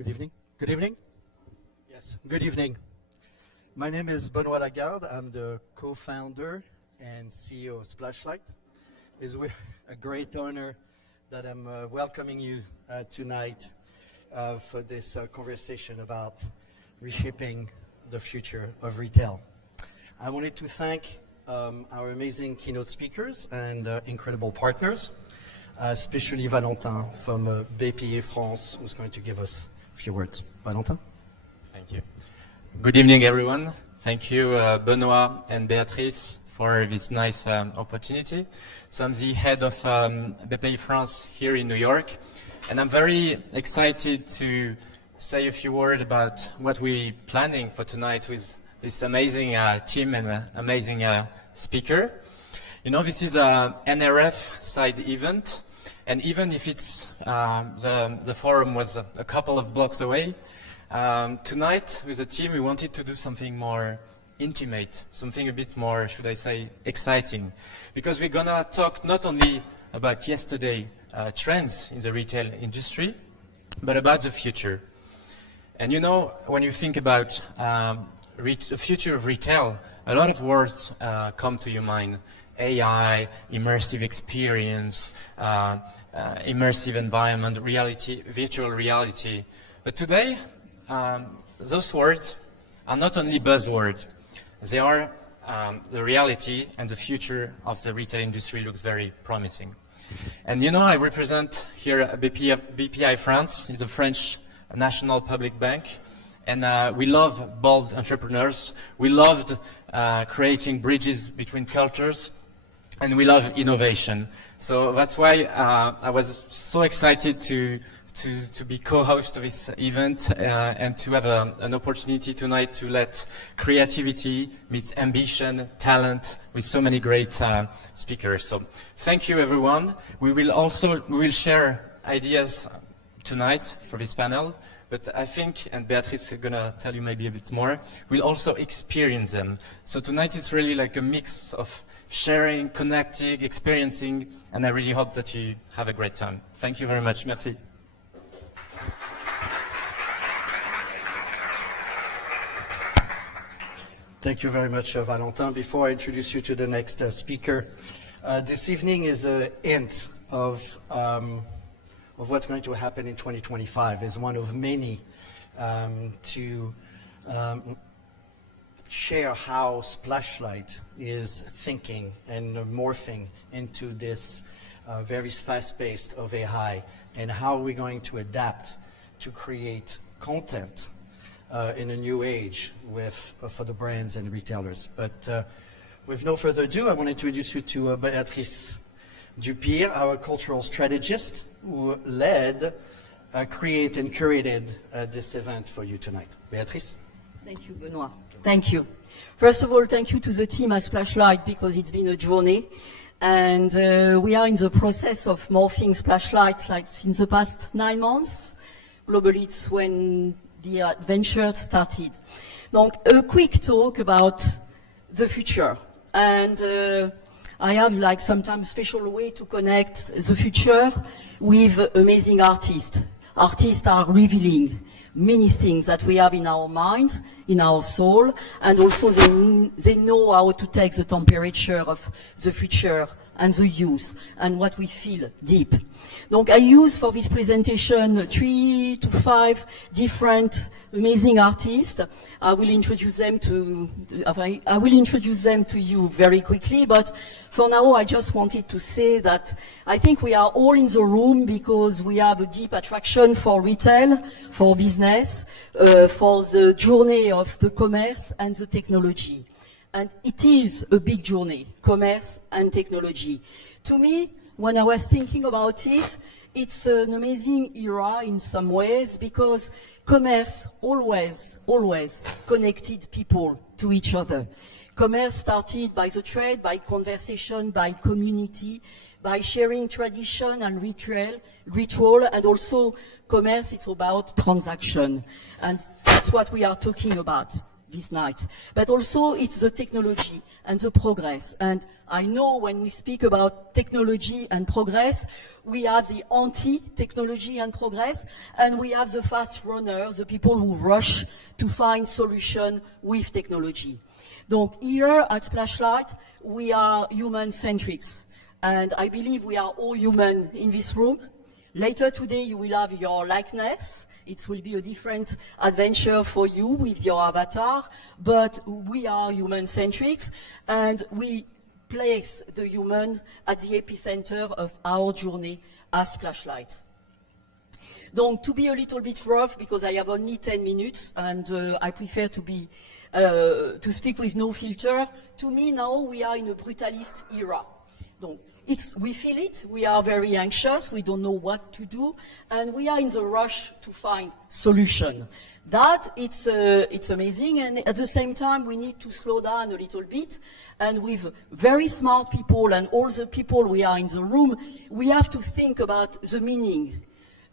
Good evening. Good evening. Yes, good evening. My name is Benoit Lagarde. I'm the co-founder and CEO of Splashlight. It's with a great honor that I'm welcoming you tonight for this conversation about reshaping the future of retail. I wanted to thank our amazing keynote speakers and incredible partners, especially Valentin from BPI France, who's going to give us a few words. Valentin? Thank you. Good evening, everyone. Thank you, Benoit and Beatrice, for this nice opportunity. So I'm the head of BPI France here in New York, and I'm very excited to say a few words about what we're planning for tonight with this amazing team and amazing speaker. You know, this is a NRF side event, and even if it's the forum was a couple of blocks away, tonight with the team we wanted to do something more intimate, something a bit more, should I say, exciting, because we're gonna talk not only about yesterday trends in the retail industry, but about the future. And you know, when you think about the future of retail, a lot of words come to your mind. AI, immersive experience, immersive environment, reality, virtual reality. But today, those words are not only buzzwords, they are the reality, and the future of the retail industry looks very promising. And you know, I represent here BPI France, it's the French National Public Bank, and we love bold entrepreneurs, we loved creating bridges between cultures, and we love innovation. So that's why I was so excited to be co-host of this event and to have an opportunity tonight to let creativity meet ambition, talent, with so many great speakers. So thank you, everyone. We will share ideas tonight for this panel, but I think, and Beatrice is gonna tell you maybe a bit more, we'll also experience them. So tonight is really like a mix of sharing, connecting, experiencing, and I really hope that you have a great time. Thank you very much. Merci. Thank you very much, Valentin. Before I introduce you to the next speaker, this evening is a hint of what's going to happen in 2025. It's one of many to share how Splashlight is thinking and morphing into this very fast-paced of AI, and how we're going to adapt to create content in a new age for the brands and retailers. But with no further ado, I want to introduce you to Beatrice Dupire, our cultural strategist, who led, created and curated this event for you tonight. Beatrice? Thank you, Benoit. Thank you. First of all, thank you to the team at Splashlight, because it's been a journey. And we are in the process of morphing Splashlight like since the past 9 months. Globally, it's when the adventure started. Donc, a quick talk about the future. And I have like sometimes special way to connect the future with amazing artists. Artists are revealing many things that we have in our mind, in our soul, and also they know how to take the temperature of the future and the youth and what we feel deep. Donc I use for this presentation 3 to 5 different amazing artists. I will introduce them to you very quickly, but for now I just wanted to say that I think we are all in the room because we have a deep attraction for retail, for business, for the journey of the commerce and the technology. And it is a big journey, commerce and technology. To me, when I was thinking about it, it's an amazing era in some ways, because commerce always connected people to each other. Commerce started by the trade, by conversation, by community, by sharing tradition and ritual, and also commerce, it's about transaction. And that's what we are talking about. this night. But also it's the technology and the progress. And I know when we speak about technology and progress, we have the anti-technology and progress, and we have the fast runners, the people who rush to find solution with technology. Donc here at Splashlight, we are human-centric. And I believe we are all human in this room. Later today, you will have your likeness. It will be a different adventure for you with your avatar, but we are human-centric, and we place the human at the epicenter of our journey as Splashlight. Donc, to be a little bit rough, because I have only 10 minutes, and I prefer to speak with no filter, to me now we are in a brutalist era. Donc, we feel it, we are very anxious, we don't know what to do, and we are in the rush to find solution. That, it's amazing, and at the same time, we need to slow down a little bit, and with very smart people and all the people we are in the room, we have to think about the meaning,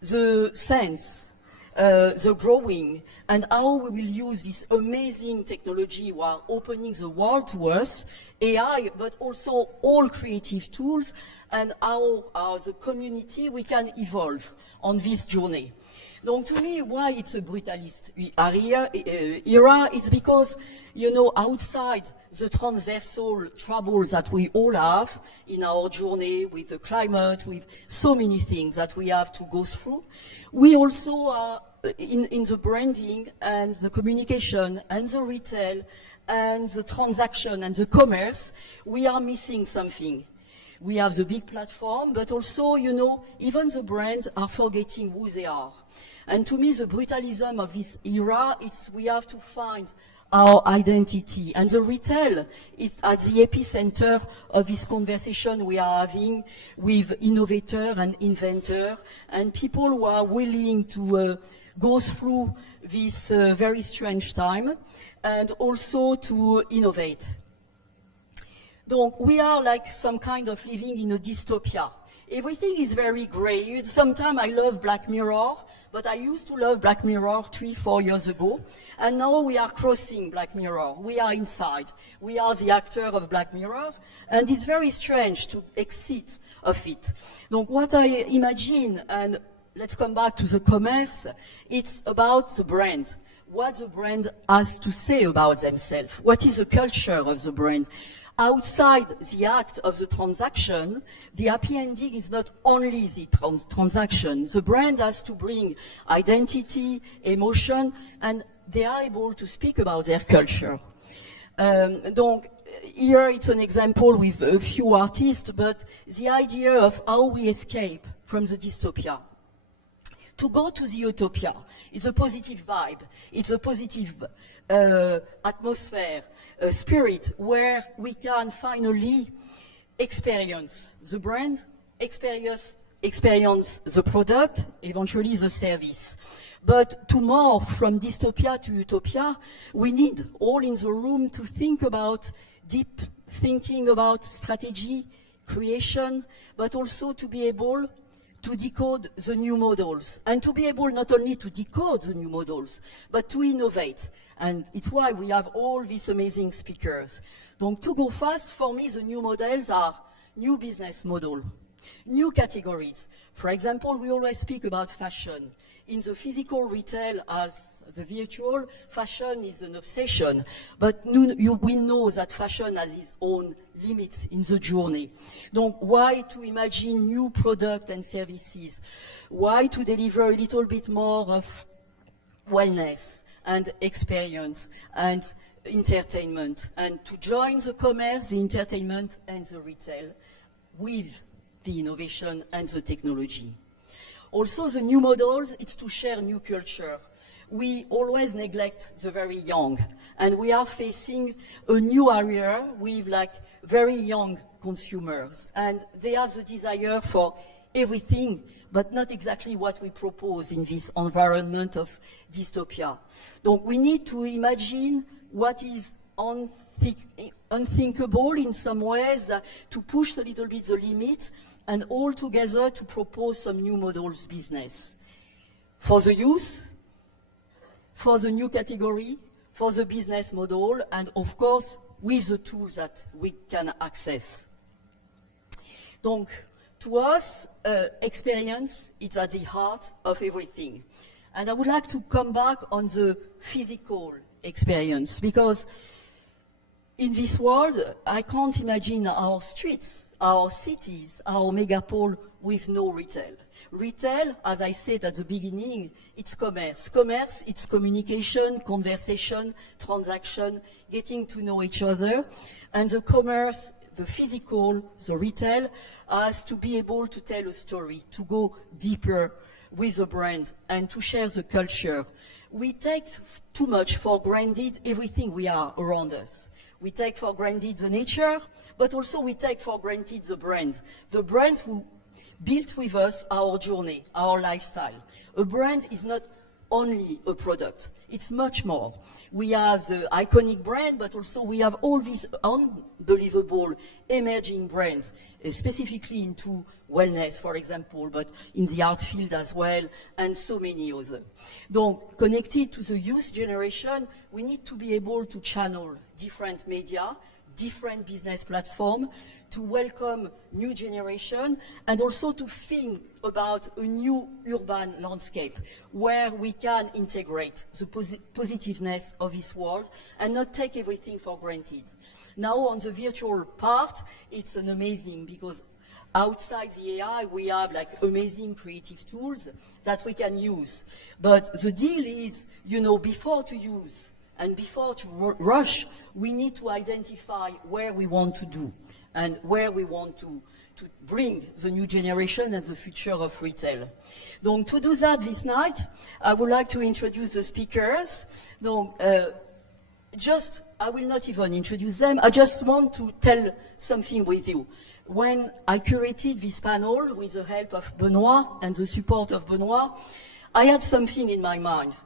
the sense, the growing, and how we will use this amazing technology while opening the world to us, AI, but also all creative tools, and how the community we can evolve on this journey. Donc, to me, why it's a brutalist era, it's because, you know, outside the transversal troubles that we all have in our journey with the climate, with so many things that we have to go through, we also are in the branding and the communication and the retail and the transaction and the commerce, we are missing something. We have the big platform, but also, you know, even the brands are forgetting who they are. And to me, the brutalism of this era, we have to find our identity. And the retail is at the epicenter of this conversation we are having with innovator and inventor, and people who are willing to go through this very strange time, and also to innovate. Donc, we are like some kind of living in a dystopia. Everything is very gray. Sometimes I love Black Mirror, but I used to love Black Mirror 3-4 years ago. And now we are crossing Black Mirror. We are inside. We are the actor of Black Mirror. And it's very strange to exit of it. Donc, what I imagine, and let's come back to the commerce, it's about the brand. What the brand has to say about themselves. What is the culture of the brand? Outside the act of the transaction, the happy ending is not only the transaction. The brand has to bring identity, emotion, and they are able to speak about their culture. Donc, here it's an example with a few artists, but the idea of how we escape from the dystopia. To go to the utopia, it's a positive vibe, it's a positive atmosphere, a spirit where we can finally experience the brand, experience the product, eventually the service. But to morph from dystopia to utopia, we need all in the room to think about deep thinking about strategy, creation, but also to be able to decode the new models, and to be able not only to decode the new models, but to innovate. And it's why we have all these amazing speakers. Donc, to go fast, for me, the new models are new business model, new categories. For example, we always speak about fashion. In the physical retail as the virtual, fashion is an obsession. But we know that fashion has its own limits in the journey. Donc, why to imagine new products and services? Why to deliver a little bit more of wellness and experience and entertainment, and to join the commerce, the entertainment and the retail with the innovation and the technology. Also, the new models, it's to share new culture. We always neglect the very young, and we are facing a new area with like very young consumers, and they have the desire for everything, but not exactly what we propose in this environment of dystopia. Donc, we need to imagine what is unthinkable in some ways, to push a little bit the limit, and all together to propose some new models business. For the youth, for the new category, for the business model, and of course, with the tools that we can access. Donc, to us, experience is at the heart of everything. And I would like to come back on the physical experience, because in this world, I can't imagine our streets, our cities, our megapole with no retail. Retail, as I said at the beginning, it's commerce. Commerce, it's communication, conversation, transaction, getting to know each other. And the commerce, the physical, the retail, has to be able to tell a story, to go deeper with the brand and to share the culture. We take too much for granted everything we are around us. We take for granted the nature, but also we take for granted the brand who built with us our journey, our lifestyle. A brand is not only a product, it's much more. We have the iconic brand, but also we have all these unbelievable emerging brands, specifically into wellness, for example, but in the art field as well, and so many others. Donc, connected to the youth generation, we need to be able to channel different media, different business platform, to welcome new generation, and also to think about a new urban landscape where we can integrate the positiveness of this world and not take everything for granted. Now on the virtual part, it's an amazing, because outside the AI, we have like amazing creative tools that we can use. But the deal is, you know, before to use and before to rush, we need to identify where we want to do and where we want to bring the new generation and the future of retail. Donc, to do that this night, I would like to introduce the speakers. Donc, I will not even introduce them. I just want to tell something with you. When I curated this panel with the help of Benoit and the support of Benoit, I had something in my mind.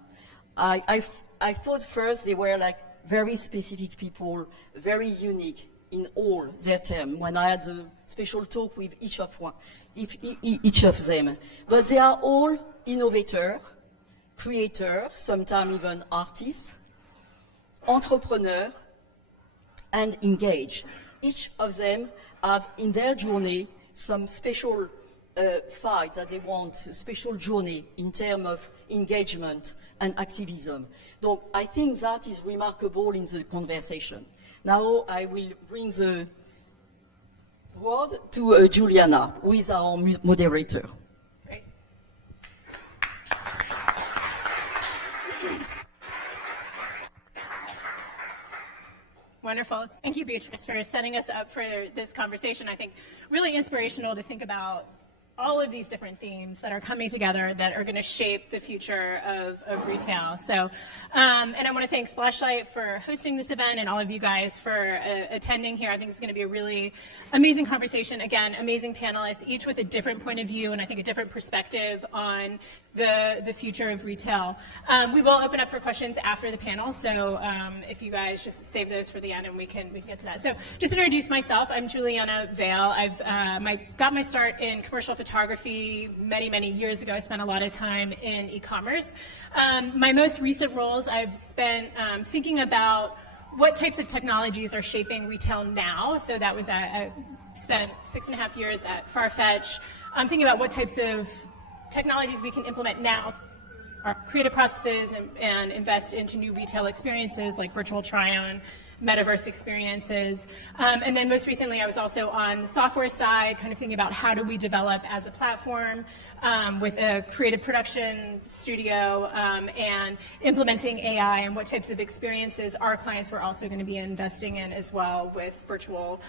I thought first they were like very specific people, very unique in all their terms, when I had the special talk with each of them. But they are all innovators, creators, sometimes even artists, entrepreneurs, and engaged. Each of them have in their journey some special fight that they want, a special journey in terms of engagement and activism. So I think that is remarkable in the conversation. Now I will bring the word to Juliana, who is our moderator. Great. Wonderful. Thank you, Beatrice, for setting us up for this conversation. I think really inspirational to think about all of these different themes that are coming together that are going to shape the future of retail. So, and I want to thank Splashlight for hosting this event and all of you guys for attending here. I think it's going to be a really amazing conversation. Again, amazing panelists, each with a different point of view and I think a different perspective on the future of retail. We will open up for questions after the panel, so if you guys just save those for the end and we can get to that. So just to introduce myself, I'm Juliana Vail. I've got my start in commercial photography many years ago. I spent a lot of time in e-commerce. My most recent roles I've spent thinking about what types of technologies are shaping retail now. So that was, I spent 6.5 years at Farfetch. I'm thinking about what types of technologies we can implement now to our creative processes and invest into new retail experiences like virtual try-on, metaverse experiences. And then most recently, I was also on the software side, kind of thinking about how do we develop as a platform with a creative production studio and implementing AI and what types of experiences our clients were also going to be investing in as well with virtual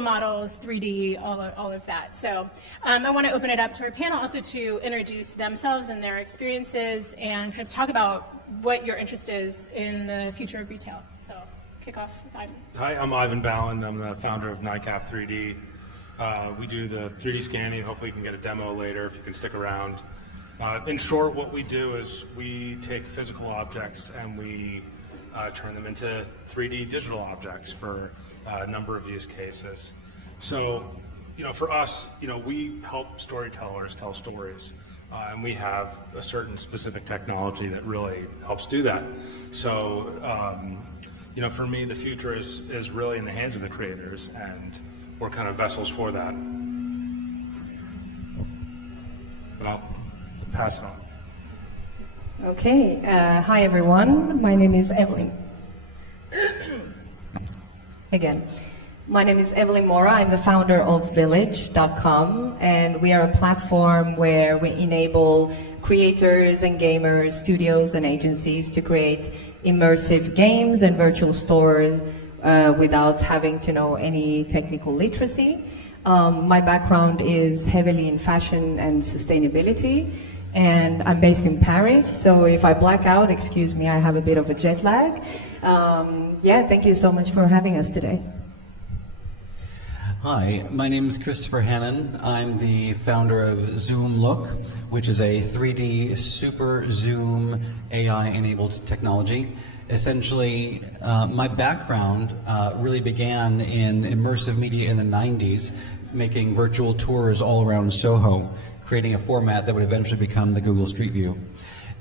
models, 3D, all of that. So I want to open it up to our panel also to introduce themselves and their experiences and kind of talk about what your interest is in the future of retail. So kick off with Ivan. Hi, I'm Ivan Ballin. I'm the founder of NICAP 3D. We do the 3D scanning. Hopefully you can get a demo later if you can stick around. In short, what we do is we take physical objects and we turn them into 3D digital objects for a number of use cases. So, for us, we help storytellers tell stories. And we have a certain specific technology that really helps do that. So, for me, the future is really in the hands of the creators, and we're kind of vessels for that. But I'll pass it on. Okay, hi everyone. My name is Evelyn. Again, my name is Evelyn Mora. I'm the founder of Village.com, and we are a platform where we enable creators and gamers, studios and agencies to create immersive games and virtual stores without having to know any technical literacy. My background is heavily in fashion and sustainability, and I'm based in Paris, so if I black out, excuse me, I have a bit of a jet lag. Thank you so much for having us today. Hi, my name is Christopher Hannon. I'm the founder of Zoom Look, which is a 3D super zoom AI-enabled technology. Essentially, my background really began in immersive media in the 90s, making virtual tours all around Soho, creating a format that would eventually become the Google Street View.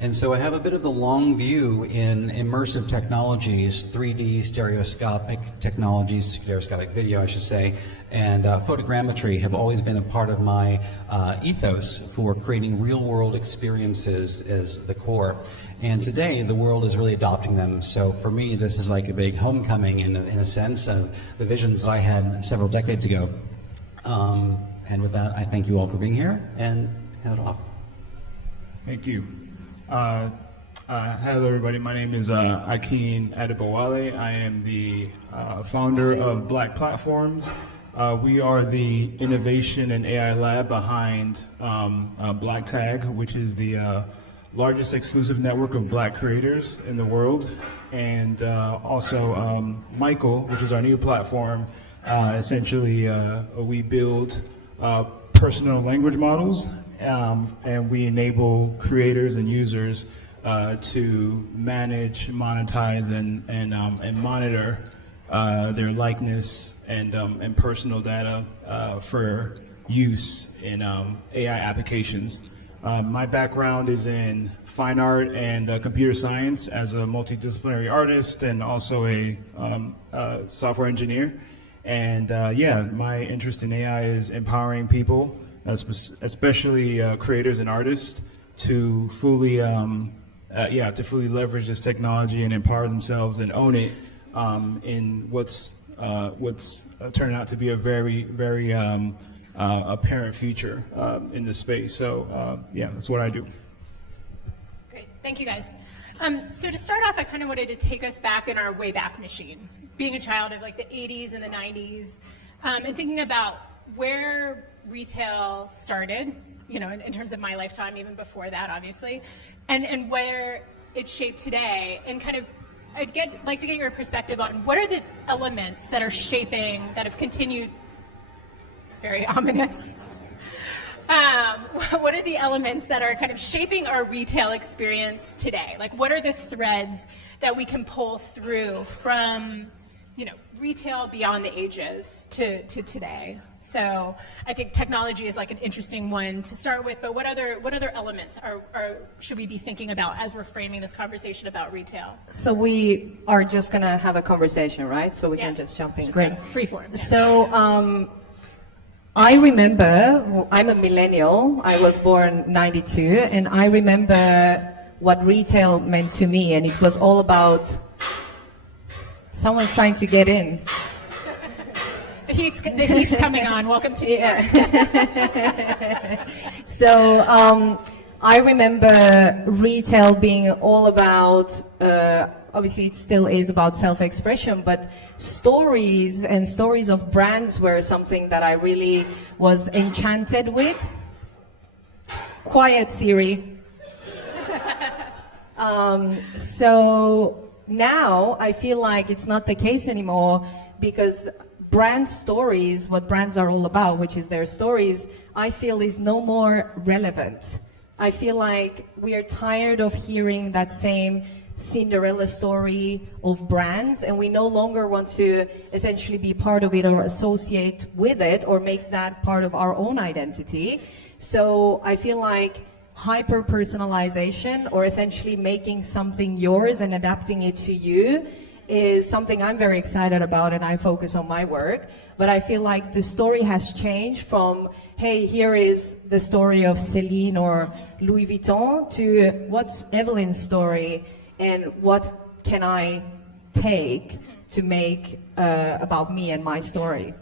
And so I have a bit of the long view in immersive technologies, 3D stereoscopic technologies, stereoscopic video I should say, and photogrammetry have always been a part of my ethos for creating real world experiences as the core. And today the world is really adopting them. So for me this is like a big homecoming in a sense of the visions that I had several decades ago. And with that, I thank you all for being here and hand it off. Thank you. Hello everybody, my name is Akin Adebowale. I am the founder of Black Platforms. We are the innovation and AI lab behind Black Tag, which is the largest exclusive network of Black creators in the world. And also Michael, which is our new platform. Essentially, we build personal language models, and we enable creators and users to manage, monetize, and monitor their likeness and personal data for use in AI applications. My background is in fine art and computer science as a multidisciplinary artist and also a software engineer. And my interest in AI is empowering people, especially creators and artists, to fully leverage this technology and empower themselves and own it in what's turning out to be a very, very apparent future in this space. So that's what I do. Great, thank you guys. So to start off, I kind of wanted to take us back in our Wayback Machine, being a child of like the 80s and the 90s, and thinking about where retail started, in terms of my lifetime, even before that, obviously, and where it's shaped today, and kind of, like to get your perspective on what are the elements that are shaping, that have continued. It's very ominous. What are the elements that are kind of shaping our retail experience today? Like, what are the threads that we can pull through from, retail beyond the ages to today? So I think technology is like an interesting one to start with, but what other elements should we be thinking about as we're framing this conversation about retail? So we are just gonna have a conversation, right? So we can just jump in. Great. Free form. Yeah. So I remember, I'm a millennial, I was born 92, and I remember what retail meant to me, and it was all about, someone's trying to get in. The heat's coming on, welcome to New York. So I remember retail being all about, obviously it still is about self-expression, but stories and stories of brands were something that I really was enchanted with. Quiet, Siri. So now I feel like it's not the case anymore, because brand stories, what brands are all about, which is their stories, I feel is no more relevant. I feel like we are tired of hearing that same Cinderella story of brands, and we no longer want to essentially be part of it or associate with it or make that part of our own identity. So I feel like hyper personalization, or essentially making something yours and adapting it to you, is something I'm very excited about, and I focus on my work. But I feel like the story has changed from, hey, here is the story of Celine or Louis Vuitton, to what's Evelyn's story and what can I take to make about me and my story.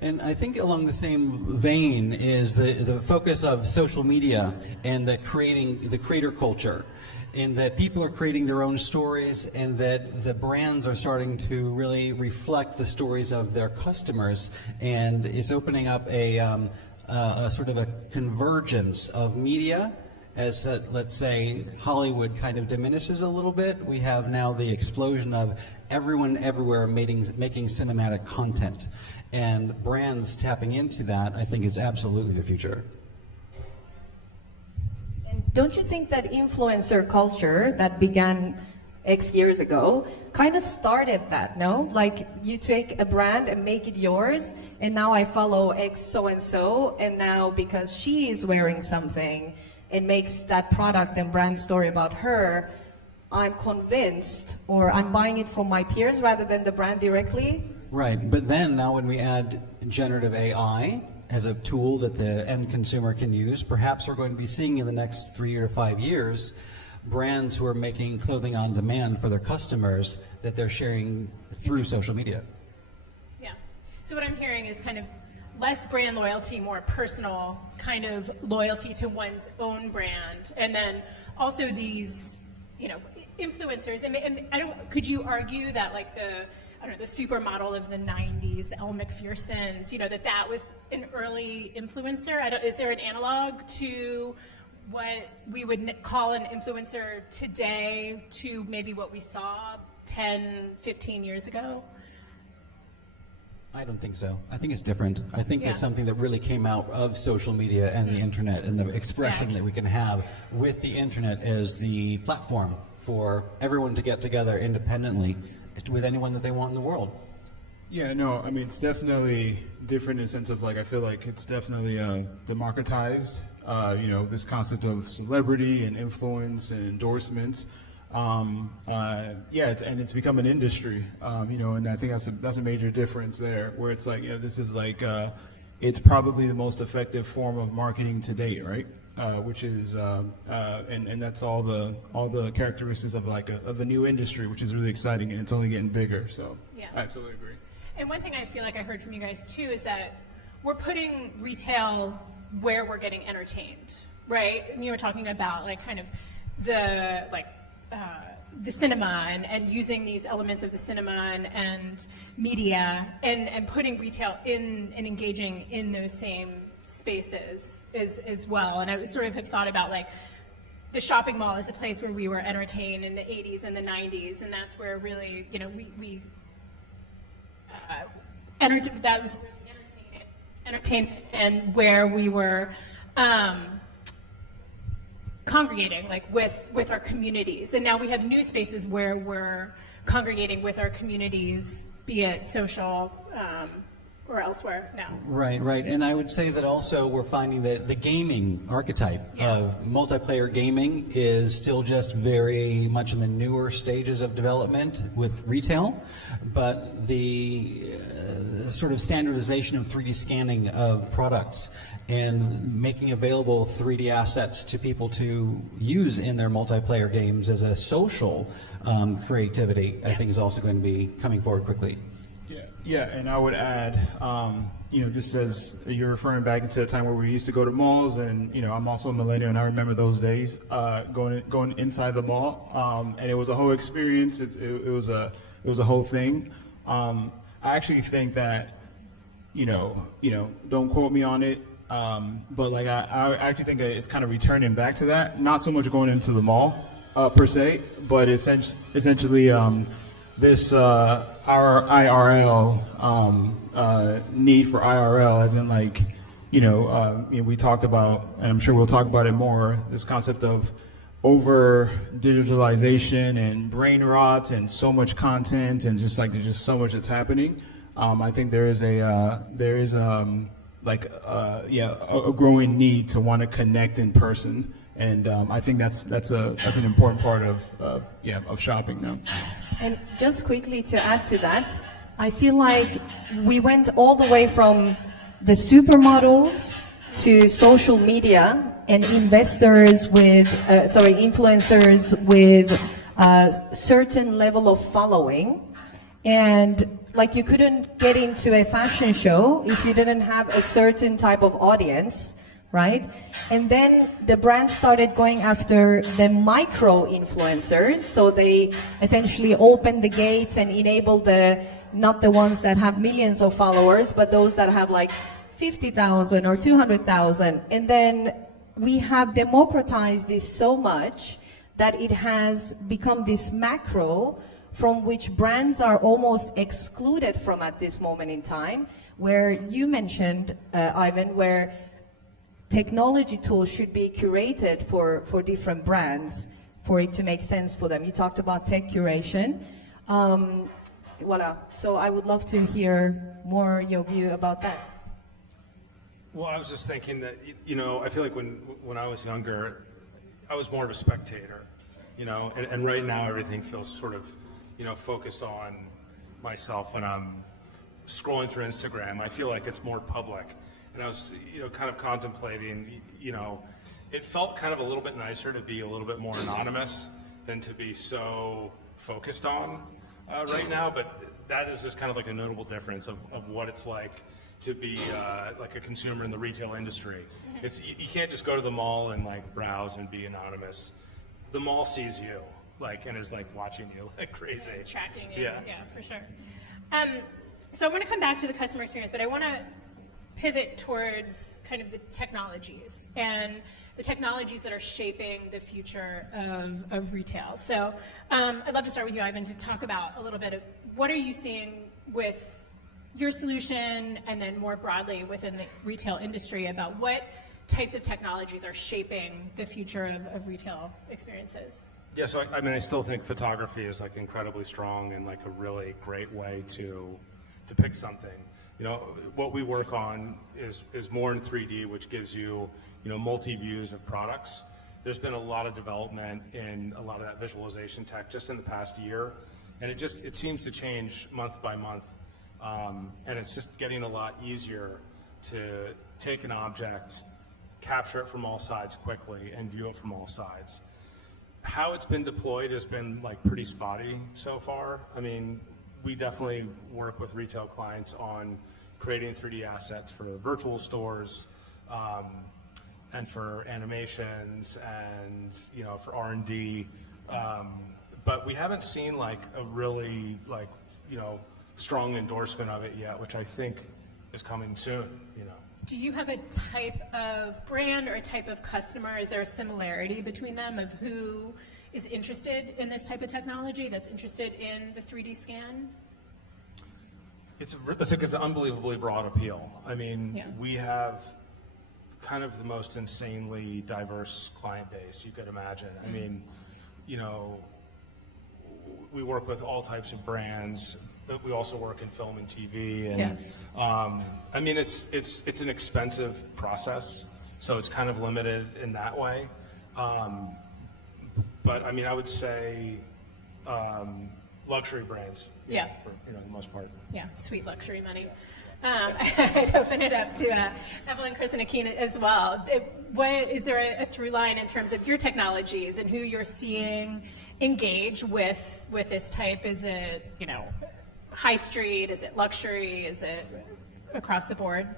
And I think along the same vein is the focus of social media and the creator culture, in that people are creating their own stories, and that the brands are starting to really reflect the stories of their customers, and it's opening up a sort of a convergence of media. As let's say Hollywood kind of diminishes a little bit, we have now the explosion of everyone everywhere making cinematic content, and brands tapping into that, I think, is absolutely the future. And don't you think that influencer culture that began X years ago kind of started that, no? Like, you take a brand and make it yours, and now I follow X so-and-so, and now because she is wearing something, it makes that product and brand story about her, I'm convinced, or I'm buying it from my peers rather than the brand directly. Right, but then now when we add generative AI as a tool that the end consumer can use, perhaps we're going to be seeing in the next 3 or 5 years brands who are making clothing on demand for their customers that they're sharing through social media. Yeah. So what I'm hearing is kind of less brand loyalty, more personal kind of loyalty to one's own brand, and then also these, influencers. And could you argue that like the supermodel of the 90s, the Elle McPhersons, that was an early influencer? Is there an analog to what we would call an influencer today to maybe what we saw 10, 15 years ago? I don't think so. I think it's different. I think Yeah. it's something that really came out of social media and the internet, and the expression Yeah. that we can have with the internet as the platform for everyone to get together independently with anyone that they want in the world. Yeah, no, I mean, it's definitely different in the sense of, like, I feel like it's definitely democratized, this concept of celebrity and influence and endorsements. And it's become an industry, and I think that's a major difference there, where it's like, this is like, it's probably the most effective form of marketing to date, right? Which is, and that's all the characteristics of the new industry, which is really exciting, and it's only getting bigger. So Yeah. I absolutely agree. And one thing I feel like I heard from you guys too is that we're putting retail where we're getting entertained, right? And you were talking about like kind of the cinema and using these elements of the cinema and media and putting retail in and engaging in those same spaces as well. And I sort of have thought about like the shopping mall as a place where we were entertained in the 80s and the 90s, and that's where really, we that was entertainment and where we were congregating like with our communities. And now we have new spaces where we're congregating with our communities, be it social or elsewhere now. Right. And I would say that also we're finding that the gaming archetype of multiplayer gaming is still just very much in the newer stages of development with retail, but the sort of standardization of 3D scanning of products and making available 3D assets to people to use in their multiplayer games as a social creativity, I think is also going to be coming forward quickly. Yeah, and I would add, just as you're referring back into a time where we used to go to malls, and I'm also a millennial, and I remember those days going inside the mall, and it was a whole experience. It was a whole thing. I actually think that, don't quote me on it, but like I actually think that it's kind of returning back to that. Not so much going into the mall per se, but essentially. This our IRL need for IRL, as in like, we talked about, and I'm sure we'll talk about it more, this concept of over digitalization and brain rot and so much content and just like there's just so much that's happening. I think there is a growing need to want to connect in person. And I think that's an important part of shopping now. And just quickly to add to that, I feel like we went all the way from the supermodels to social media and investors with, influencers with a certain level of following. And like you couldn't get into a fashion show if you didn't have a certain type of audience, right? And then the brand started going after the micro influencers. So they essentially opened the gates and enabled not the ones that have millions of followers, but those that have like 50,000 or 200,000. And then we have democratized this so much that it has become this macro from which brands are almost excluded from at this moment in time, where you mentioned, Ivan, where technology tools should be curated for different brands for it to make sense for them. You talked about tech curation. Voila. So I would love to hear more your view about that. Well, I was just thinking that, I feel like when I was younger, I was more of a spectator, and right now everything feels sort of, focused on myself when I'm scrolling through Instagram. I feel like it's more public. And I was, kind of contemplating, it felt kind of a little bit nicer to be a little bit more anonymous than to be so focused on right now. But that is just kind of like a notable difference of what it's like to be like a consumer in the retail industry. It's you can't just go to the mall and like browse and be anonymous. The mall sees you, and is like watching you like crazy. Tracking you, yeah, for sure. So I want to come back to the customer experience, but I want to pivot towards kind of the technologies and the technologies that are shaping the future of retail. So I'd love to start with you, Ivan, to talk about a little bit of what are you seeing with your solution and then more broadly within the retail industry about what types of technologies are shaping the future of retail experiences? Yeah, so I still think photography is like incredibly strong and like a really great way to depict something. What we work on is more in 3D, which gives you, multi-views of products. There's been a lot of development in a lot of that visualization tech just in the past year, and it seems to change month by month, and it's just getting a lot easier to take an object, capture it from all sides quickly, and view it from all sides. How it's been deployed has been like pretty spotty so far. We definitely work with retail clients on creating 3D assets for virtual stores, and for animations and for R&D, but we haven't seen like a really strong endorsement of it yet, which I think is coming soon. Do you have a type of brand or a type of customer? Is there a similarity between them of who is interested in this type of technology, that's interested in the 3D scan? It's an unbelievably broad appeal. We have kind of the most insanely diverse client base you could imagine. We work with all types of brands, but we also work in film and TV. And it's an expensive process, so it's kind of limited in that way. But I would say luxury brands. For the most part. Yeah, sweet luxury money. I'd open it up to Evelyn, Chris, and Akin as well. Is there a through line in terms of your technologies and who you're seeing engage with this type? Is it high street? Is it luxury? Is it across the board?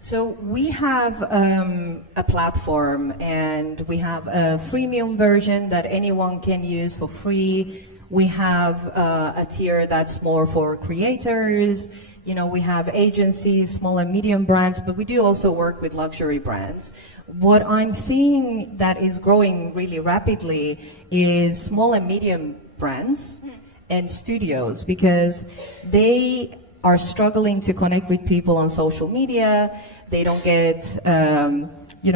So we have a platform, and we have a freemium version that anyone can use for free. We have a tier that's more for creators. We have agencies, small and medium brands, but we do also work with luxury brands. What I'm seeing that is growing really rapidly is small and medium brands and studios, because they are struggling to connect with people on social media. They don't get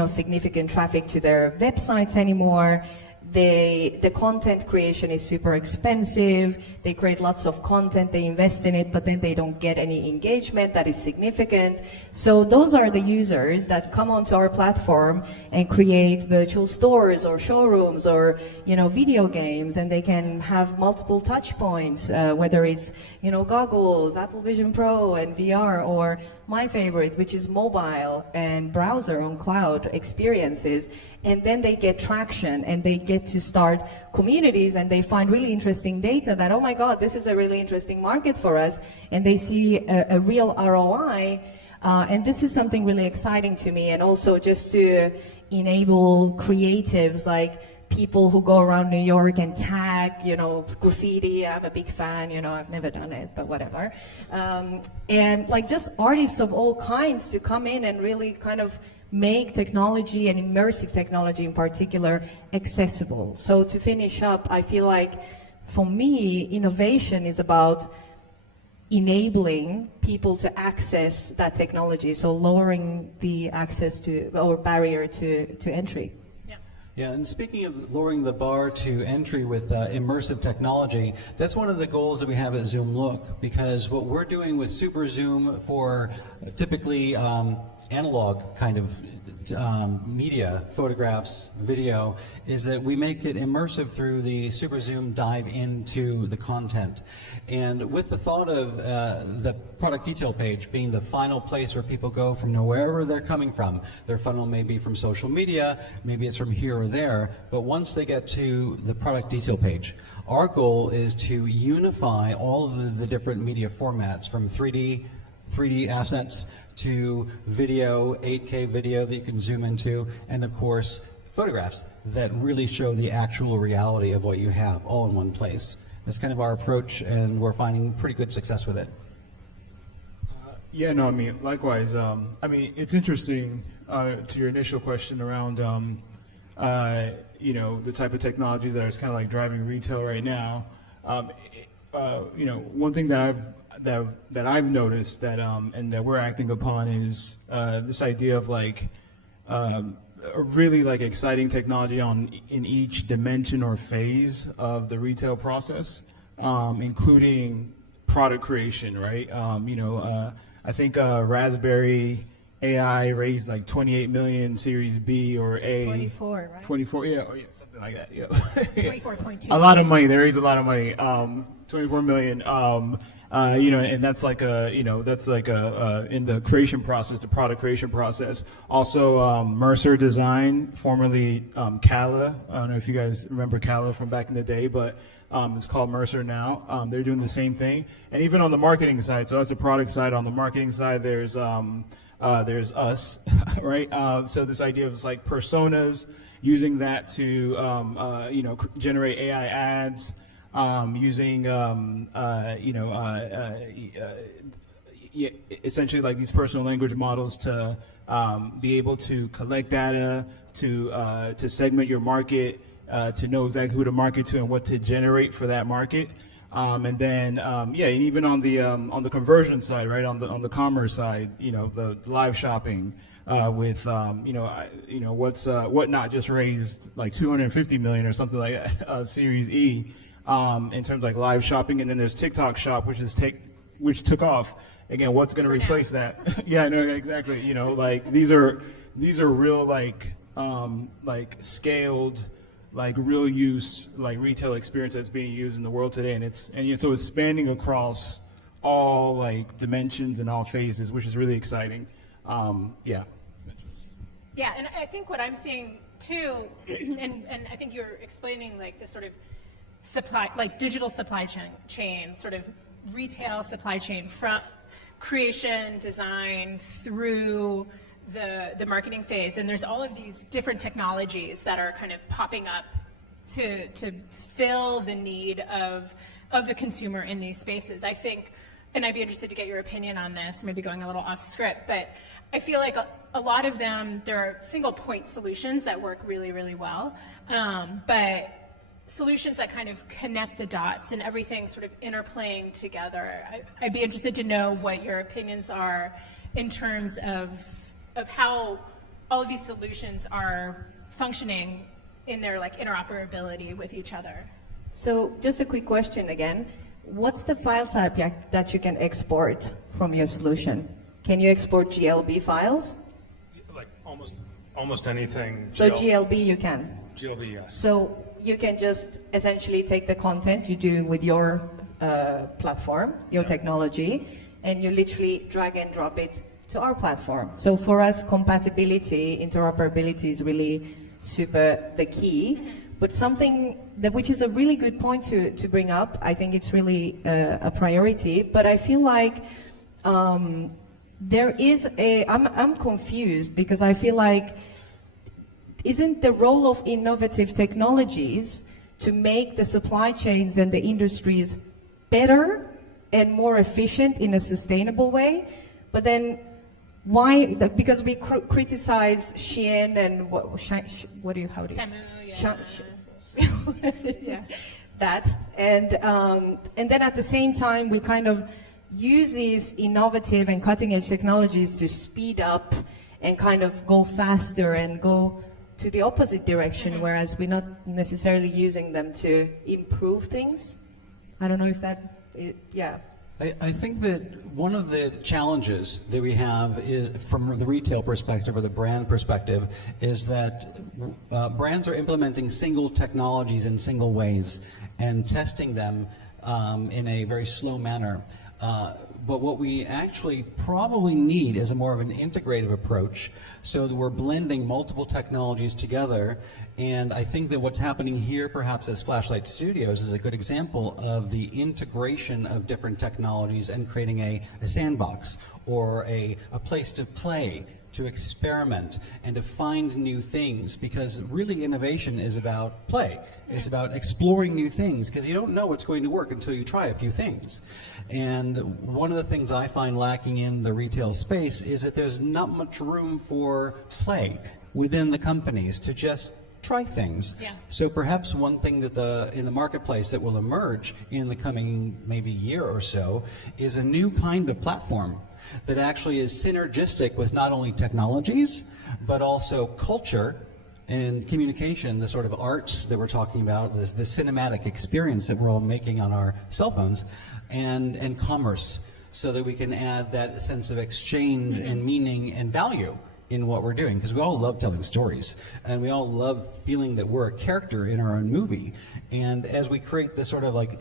significant traffic to their websites anymore. the content creation is super expensive. They create lots of content, they invest in it, but then they don't get any engagement that is significant. So those are the users that come onto our platform and create virtual stores or showrooms or, you know, video games, and they can have multiple touch points, whether it's, you know, goggles, Apple Vision Pro and VR, or my favorite, which is mobile and browser on cloud experiences. And then they get traction and they get to start communities, and they find really interesting data that, oh my God, this is a really interesting market for us, and they see a real ROI. And this is something really exciting to me, and also just to enable creatives like people who go around New York and tag, you know, graffiti. I'm a big fan, you know, I've never done it, but whatever. And like just artists of all kinds to come in and really kind of make technology, and immersive technology in particular, accessible. So to finish up, I feel like for me, innovation is about enabling people to access that technology, so lowering the access to, or barrier to entry. Yeah, and speaking of lowering the bar to entry with immersive technology, that's one of the goals that we have at Zoom Look, because what we're doing with Super Zoom for typically analog kind of media, photographs, video, is that we make it immersive through the Super Zoom dive into the content. And with the thought of the product detail page being the final place where people go from wherever they're coming from, their funnel may be from social media, maybe it's from here or there, but once they get to the product detail page, our goal is to unify all of the different media formats, from 3D assets to video, 8K video that you can zoom into, and of course photographs that really show the actual reality of what you have all in one place. That's kind of our approach, and we're finding pretty good success with it. Yeah, no, I mean, likewise. I mean, it's interesting to your initial question around, you know, the type of technologies that is kind of like driving retail right now. You know, one thing that I've noticed that and that we're acting upon is this idea of like a really like exciting technology in each dimension or phase of the retail process, including product creation, right? You know, I think Raspberry AI raised like 28 million Series B or A. 24, right? 24, yeah, or yeah, something like that. Yeah. 24.2. A lot of money. They raised a lot of money. 24 million. You know, and that's like you know, that's like in the creation process, the product creation process. Also, Mercer Design, formerly Cala. I don't know if you guys remember Cala from back in the day, but it's called Mercer now. They're doing the same thing. And even on the marketing side, so that's the product side. On the marketing side, there's us, right? So this idea of like personas, using that to you know, generate AI ads. Using you know, essentially like these personal language models to be able to collect data, to segment your market, to know exactly who to market to and what to generate for that market. And then yeah, and even on the conversion side, right, on the commerce side, you know, the live shopping with you know, Whatnot just raised like 250 million or something like that, Series E. In terms of like live shopping, and then there's TikTok Shop, which took off. Again, what's going to replace that? Yeah, I know exactly. You know, like these are real like scaled, like real use, like retail experience that's being used in the world today, and so it's spanning across all like dimensions and all phases, which is really exciting. Yeah. Yeah, and I think what I'm seeing too, and I think you're explaining like this sort of supply, like digital supply chain, sort of retail supply chain from creation, design through the marketing phase. And there's all of these different technologies that are kind of popping up to fill the need of the consumer in these spaces. I think, and I'd be interested to get your opinion on this, maybe going a little off script, but I feel like a lot of them, there are single point solutions that work really, really well. But solutions that kind of connect the dots and everything sort of interplaying together. I'd be interested to know what your opinions are in terms of how all of these solutions are functioning in their like interoperability with each other. So just a quick question again. What's the file type that you can export from your solution? Can you export GLB files? Like almost anything. So GLB you can? GLB, yes. So you can just essentially take the content you do with your platform, your technology, and you literally drag and drop it to our platform. So for us, compatibility, interoperability is really super the key. But something that, which is a really good point to bring up, I think it's really a priority, but I feel like there is I'm confused because I feel like isn't the role of innovative technologies to make the supply chains and the industries better and more efficient in a sustainable way? But then why? Because we criticize Shein and how do you? Temu, yeah. That and then at the same time we kind of use these innovative and cutting edge technologies to speed up and kind of go faster and go to the opposite direction, whereas we're not necessarily using them to improve things. I don't know if that, yeah. I think that one of the challenges that we have is, from the retail perspective or the brand perspective, is that brands are implementing single technologies in single ways and testing them in a very slow manner. But what we actually probably need is a more of an integrative approach, so that we're blending multiple technologies together. And I think that what's happening here, perhaps at Splashlight Studios, is a good example of the integration of different technologies and creating a sandbox or a place to play, to experiment, and to find new things, because really innovation is about play. It's about exploring new things, because you don't know what's going to work until you try a few things. And one of the things I find lacking in the retail space is that there's not much room for play within the companies to just try things. Yeah. So perhaps one thing that in the marketplace that will emerge in the coming maybe year or so is a new kind of platform that actually is synergistic with not only technologies, but also culture and communication, the sort of arts that we're talking about, this cinematic experience that we're all making on our cell phones, and commerce, so that we can add that sense of exchange and meaning and value in what we're doing, because we all love telling stories and we all love feeling that we're a character in our own movie. And as we create this sort of like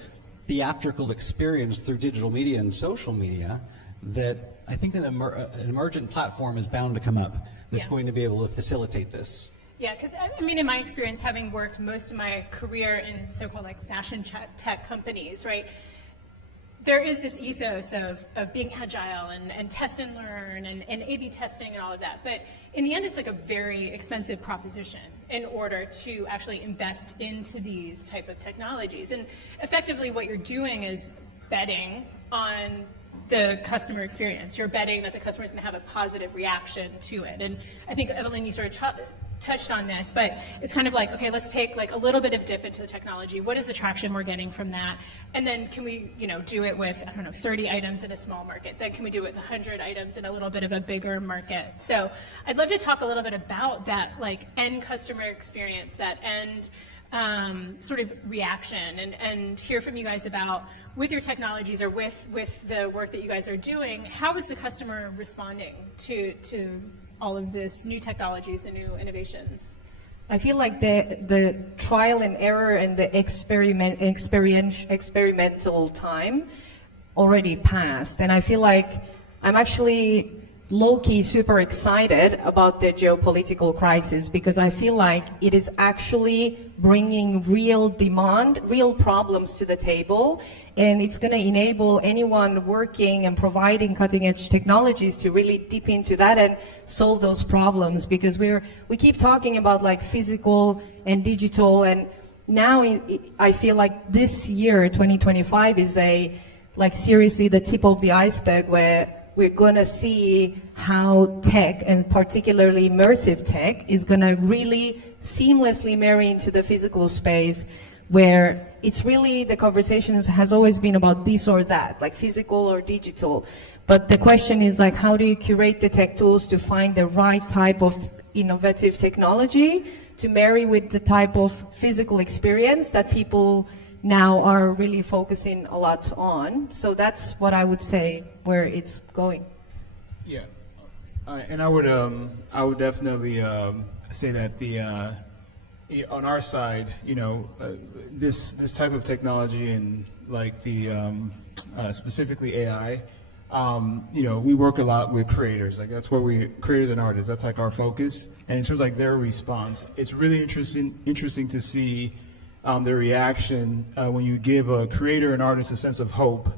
theatrical experience through digital media and social media, that I think that an emergent platform is bound to come up that's going to be able to facilitate this. Yeah, because I mean, in my experience, having worked most of my career in so-called like fashion tech companies, right? There is this ethos of being agile and test and learn and A/B testing and all of that. But in the end, it's like a very expensive proposition in order to actually invest into these type of technologies. And effectively what you're doing is betting on the customer experience. You're betting that the customer is going to have a positive reaction to it. And I think, Evelyn, you sort of touched on this, but it's kind of like, okay, let's take like a little bit of dip into the technology. What is the traction we're getting from that? And then can we, do it with, 30 items in a small market? Then can we do it with 100 items in a little bit of a bigger market? So I'd love to talk a little bit about that, like end customer experience, that end sort of reaction, and hear from you guys about, with your technologies or with the work that you guys are doing, how is the customer responding to all of this new technologies, the new innovations? I feel like the trial and error and the experimental time already passed, and I feel like I'm actually low-key super excited about the geopolitical crisis, because I feel like it is actually bringing real demand, real problems to the table, and it's going to enable anyone working and providing cutting-edge technologies to really dip into that and solve those problems, because we keep talking about like physical and digital, and now I feel like this year 2025 is seriously the tip of the iceberg, where we're going to see how tech, and particularly immersive tech, is going to really seamlessly marry into the physical space, where it's really, the conversation has always been about this or that, like physical or digital. But the question is like, how do you curate the tech tools to find the right type of innovative technology to marry with the type of physical experience that people now are really focusing a lot on. So that's what I would say where it's going. Yeah, and I would definitely say that on our side, this type of technology and like the specifically AI, we work a lot with creators. Like that's where creators and artists. That's like our focus. And in terms of like their response, it's really interesting to see their reaction when you give a creator and artist a sense of hope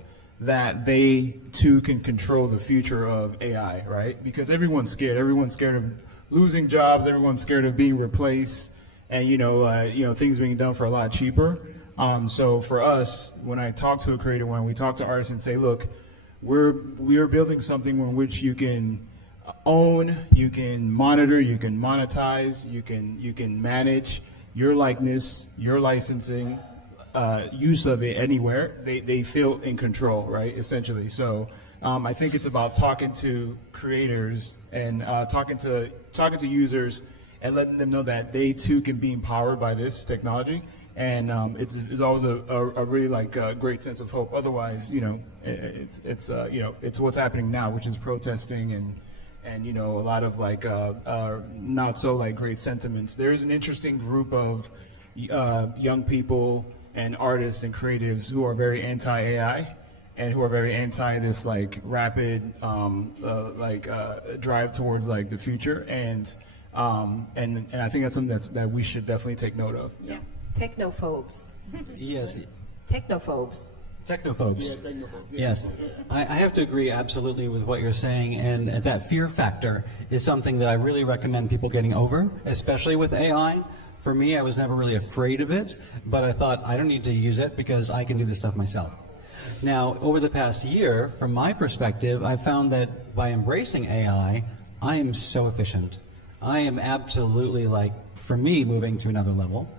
that they too can control the future of AI, right? Because everyone's scared. Everyone's scared of losing jobs. Everyone's scared of being replaced, and things being done for a lot cheaper. So for us, when I talk to a creator, when we talk to artists and say, look, we are building something in which you can own, you can monitor, you can monetize, you can manage your likeness, your licensing, use of it anywhere. They feel in control, right? Essentially. So I think it's about talking to creators and talking to users and letting them know that they too can be empowered by this technology. And it's always a really great sense of hope. Otherwise, it's what's happening now, which is protesting and a lot of not so great sentiments. There is an interesting group of young people and artists and creatives who are very anti-AI and who are very anti this rapid drive towards the future. And I think that's something that we should definitely take note of. Yeah. Technophobes. Yes. Technophobes. Technophobes. Yes. I have to agree absolutely with what you're saying, and that fear factor is something that I really recommend people getting over, especially with AI. For me, I was never really afraid of it, but I thought I don't need to use it because I can do this stuff myself. Now, over the past year, from my perspective, I found that by embracing AI, I am so efficient. I am absolutely, for me, moving to another level.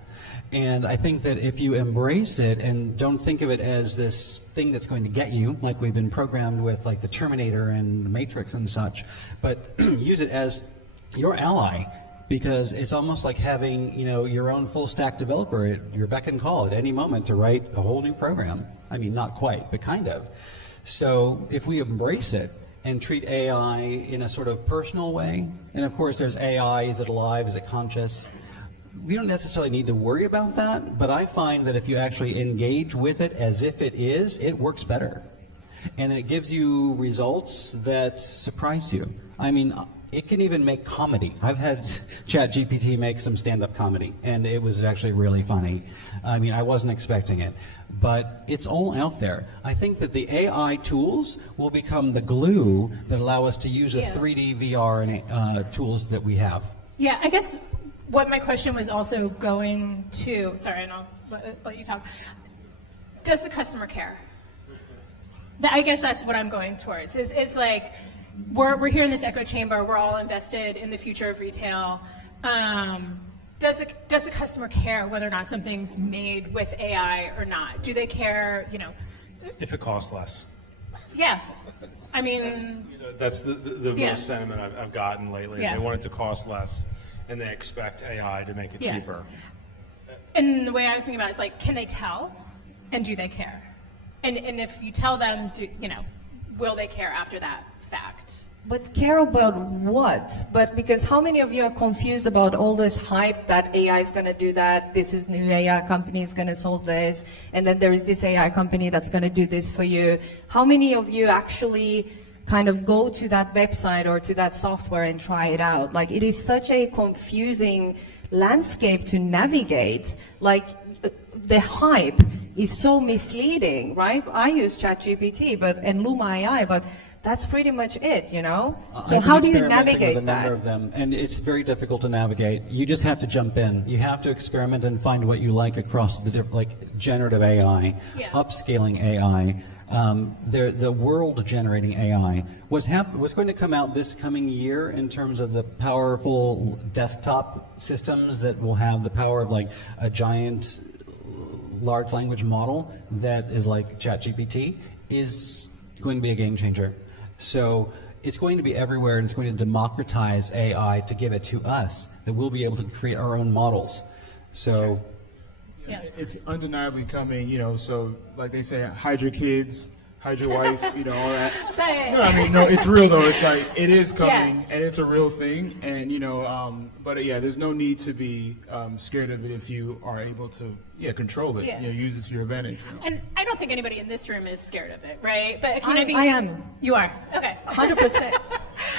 And I think that if you embrace it and don't think of it as this thing that's going to get you, like we've been programmed with the Terminator and Matrix and such, but use it as your ally, because it's almost like having your own full stack developer at your beck and call at any moment to write a whole new program. I mean, not quite, but kind of. So if we embrace it and treat AI in a sort of personal way, and of course there's AI, is it alive, is it conscious? We don't necessarily need to worry about that, but I find that if you actually engage with it as if it is, it works better. And then it gives you results that surprise you. I mean, it can even make comedy. I've had ChatGPT make some stand-up comedy, and it was actually really funny. I mean, I wasn't expecting it, but it's all out there. I think that the AI tools will become the glue that allow us to use the 3D VR and tools that we have. Yeah, I guess what my question was also going to, sorry, and I'll let you talk. Does the customer care? I guess that's what I'm going towards. It's like, we're here in this echo chamber, we're all invested in the future of retail. Does the customer care whether or not something's made with AI or not? Do they care, If it costs less. Yeah. I mean, that's the most sentiment I've gotten lately. Is they want it to cost less, and they expect AI to make it cheaper. And the way I was thinking about it is can they tell, and do they care? And if you tell them, will they care after that fact? But care about what? But because how many of you are confused about all this hype that AI is going to do that, this is new AI company is going to solve this, and then there is this AI company that's going to do this for you. How many of you actually kind of go to that website or to that software and try it out? It is such a confusing landscape to navigate. The hype is so misleading, right? I use ChatGPT and Luma AI, but that's pretty much it, So how do you navigate with a number of them, and it's very difficult to navigate. You just have to jump in. You have to experiment and find what you like across the different, generative AI, upscaling AI, the world generating AI. What's going to come out this coming year in terms of the powerful desktop systems that will have the power of a giant large language model that is like ChatGPT is going to be a game changer. So it's going to be everywhere, and it's going to democratize AI to give it to us, that we'll be able to create our own models. So Yeah. It's undeniably coming, so like they say, hide your kids, hide your wife, all that. No, I mean, no, it's real though. It's like, it is coming, and it's a real thing, and but yeah, there's no need to be scared of it if you are able to, control it, use it to your advantage. And I don't think anybody in this room is scared of it, right? But Akeen, I am. You are? Okay. 100%.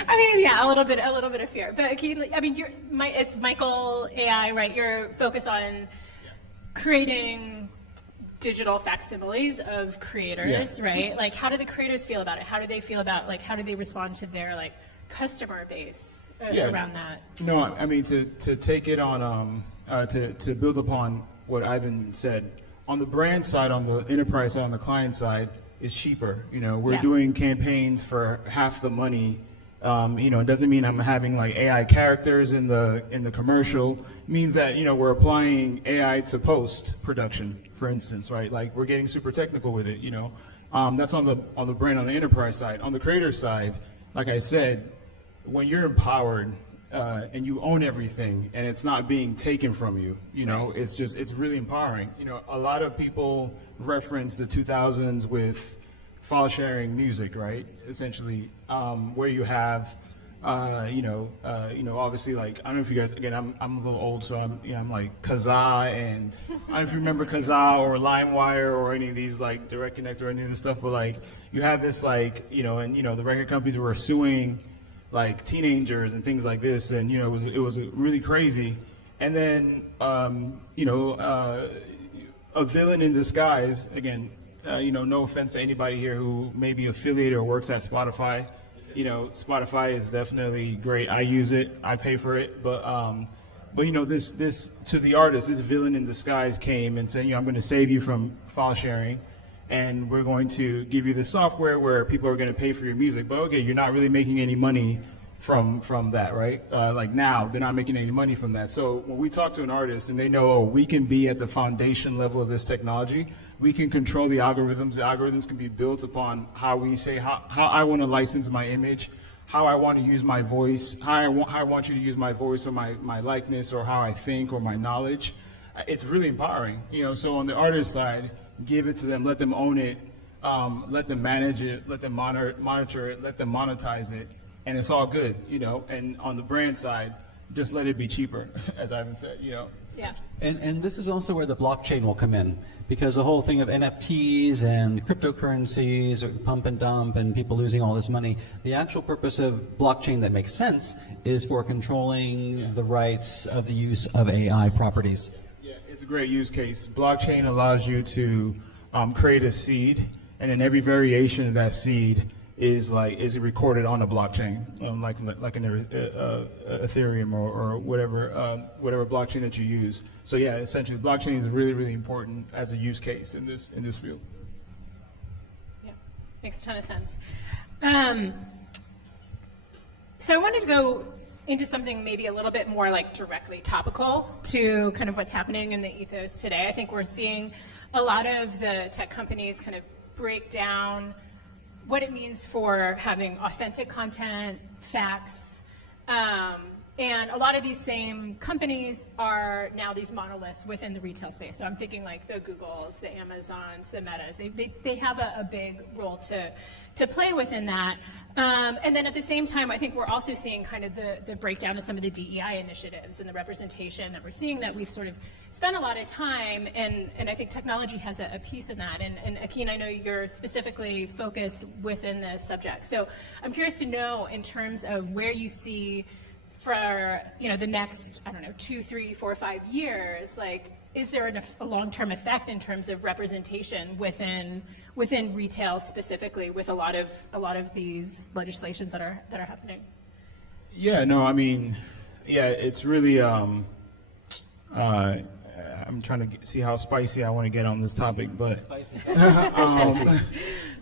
I mean, yeah, a little bit of fear. But Akeen, I mean, it's Michael AI, right? You're focused on creating digital facsimiles of creators, right? Like, how do the creators feel about it? How do they feel about, like, how do they respond to their, like, customer base around that? No, I mean, to take it on, to build upon what Ivan said, on the brand side, on the enterprise side, on the client side, is cheaper. We're doing campaigns for half the money. It doesn't mean I'm having like AI characters in the commercial. It means that we're applying AI to post production, for instance, right? Like, we're getting super technical with it. That's on the brand, on the enterprise side. On the creator side, like I said, when you're empowered and you own everything and it's not being taken from you, it's really empowering. A lot of people reference the 2000s with file sharing music, right? Essentially, where you have, obviously, like, I don't know if you guys, again, I'm a little old, so I'm like Kazaa, and I don't know if you remember Kazaa or LimeWire or any of these, like, Direct Connect or any of this stuff, but like, you have this, like, the record companies were suing like teenagers and things like this, and it was really crazy. And then a villain in disguise, again, no offense to anybody here who may be affiliated or works at Spotify. Spotify is definitely great. I use it. I pay for it. But this to the artist, this villain in disguise came and said, I'm going to save you from file sharing, and we're going to give you the software where people are going to pay for your music. But okay, you're not really making any money from that, right? Like, now they're not making any money from that. So when we talk to an artist and they know, we can be at the foundation level of this technology, we can control the algorithms. The algorithms can be built upon how we say, how I want to license my image, how I want to use my voice, how I want you to use my voice or my likeness, or how I think, or my knowledge. It's really empowering. So on the artist side, give it to them, let them own it, let them manage it, let them monitor it, let them monetize it, and it's all good, And on the brand side, just let it be cheaper, as Ivan said, Yeah. And this is also where the blockchain will come in, because the whole thing of NFTs and cryptocurrencies, or pump and dump, and people losing all this money, the actual purpose of blockchain that makes sense is for controlling the rights of the use of AI properties. It's a great use case. Blockchain allows you to create a seed, and then every variation of that seed is recorded on a blockchain, like an Ethereum or whatever blockchain that you use. So yeah, essentially, blockchain is really, really important as a use case in this field. Yeah, makes a ton of sense. So I wanted to go into something maybe a little bit more like directly topical to kind of what's happening in the ethos today. I think we're seeing a lot of the tech companies kind of break down what it means for having authentic content, facts, and a lot of these same companies are now these monoliths within the retail space. So I'm thinking like the Googles, the Amazons, the Metas. They have a big role to play within that. And then at the same time, I think we're also seeing kind of the breakdown of some of the DEI initiatives and the representation that we're seeing, that we've sort of spent a lot of time, and I think technology has a piece in that. And Akeen, I know you're specifically focused within this subject. So I'm curious to know, in terms of where you see for the next, 2, 3, 4, 5 years, like, is there a long-term effect in terms of representation within retail specifically, with a lot of these legislations that are happening? Yeah, no, I mean, yeah, it's really. I'm trying to see how spicy I want to get on this topic, but Spicy.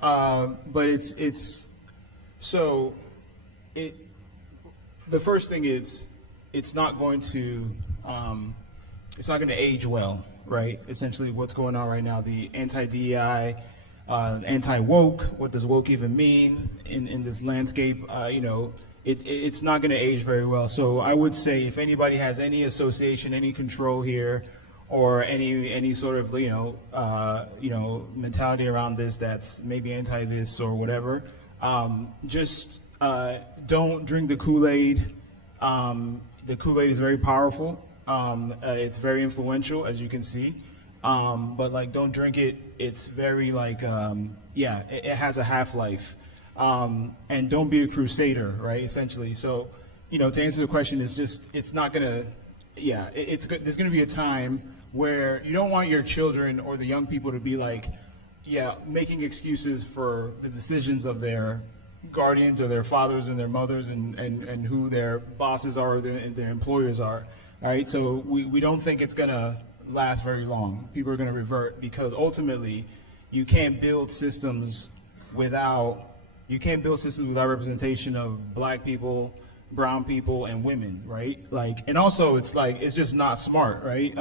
but it's so it. The first thing is, it's not going to age well, right? Essentially, what's going on right now, the anti-DEI anti-woke. What does woke even mean in this landscape? It's not going to age very well. So I would say if anybody has any association, any control here, or any sort of mentality around this that's maybe anti this or whatever, just don't drink the Kool-Aid. The Kool-Aid is very powerful. It's very influential, as you can see. But don't drink it. It's very it has a half-life. And don't be a crusader, right? Essentially. So, to answer the question, it's not gonna, there's gonna be a time where you don't want your children or the young people to be making excuses for the decisions of their guardians or their fathers and their mothers and who their bosses are or their employers are. All right, so we don't think it's gonna last very long. People are gonna revert because ultimately you can't build systems without representation of black people, brown people, and women, right? And also it's just not smart, right?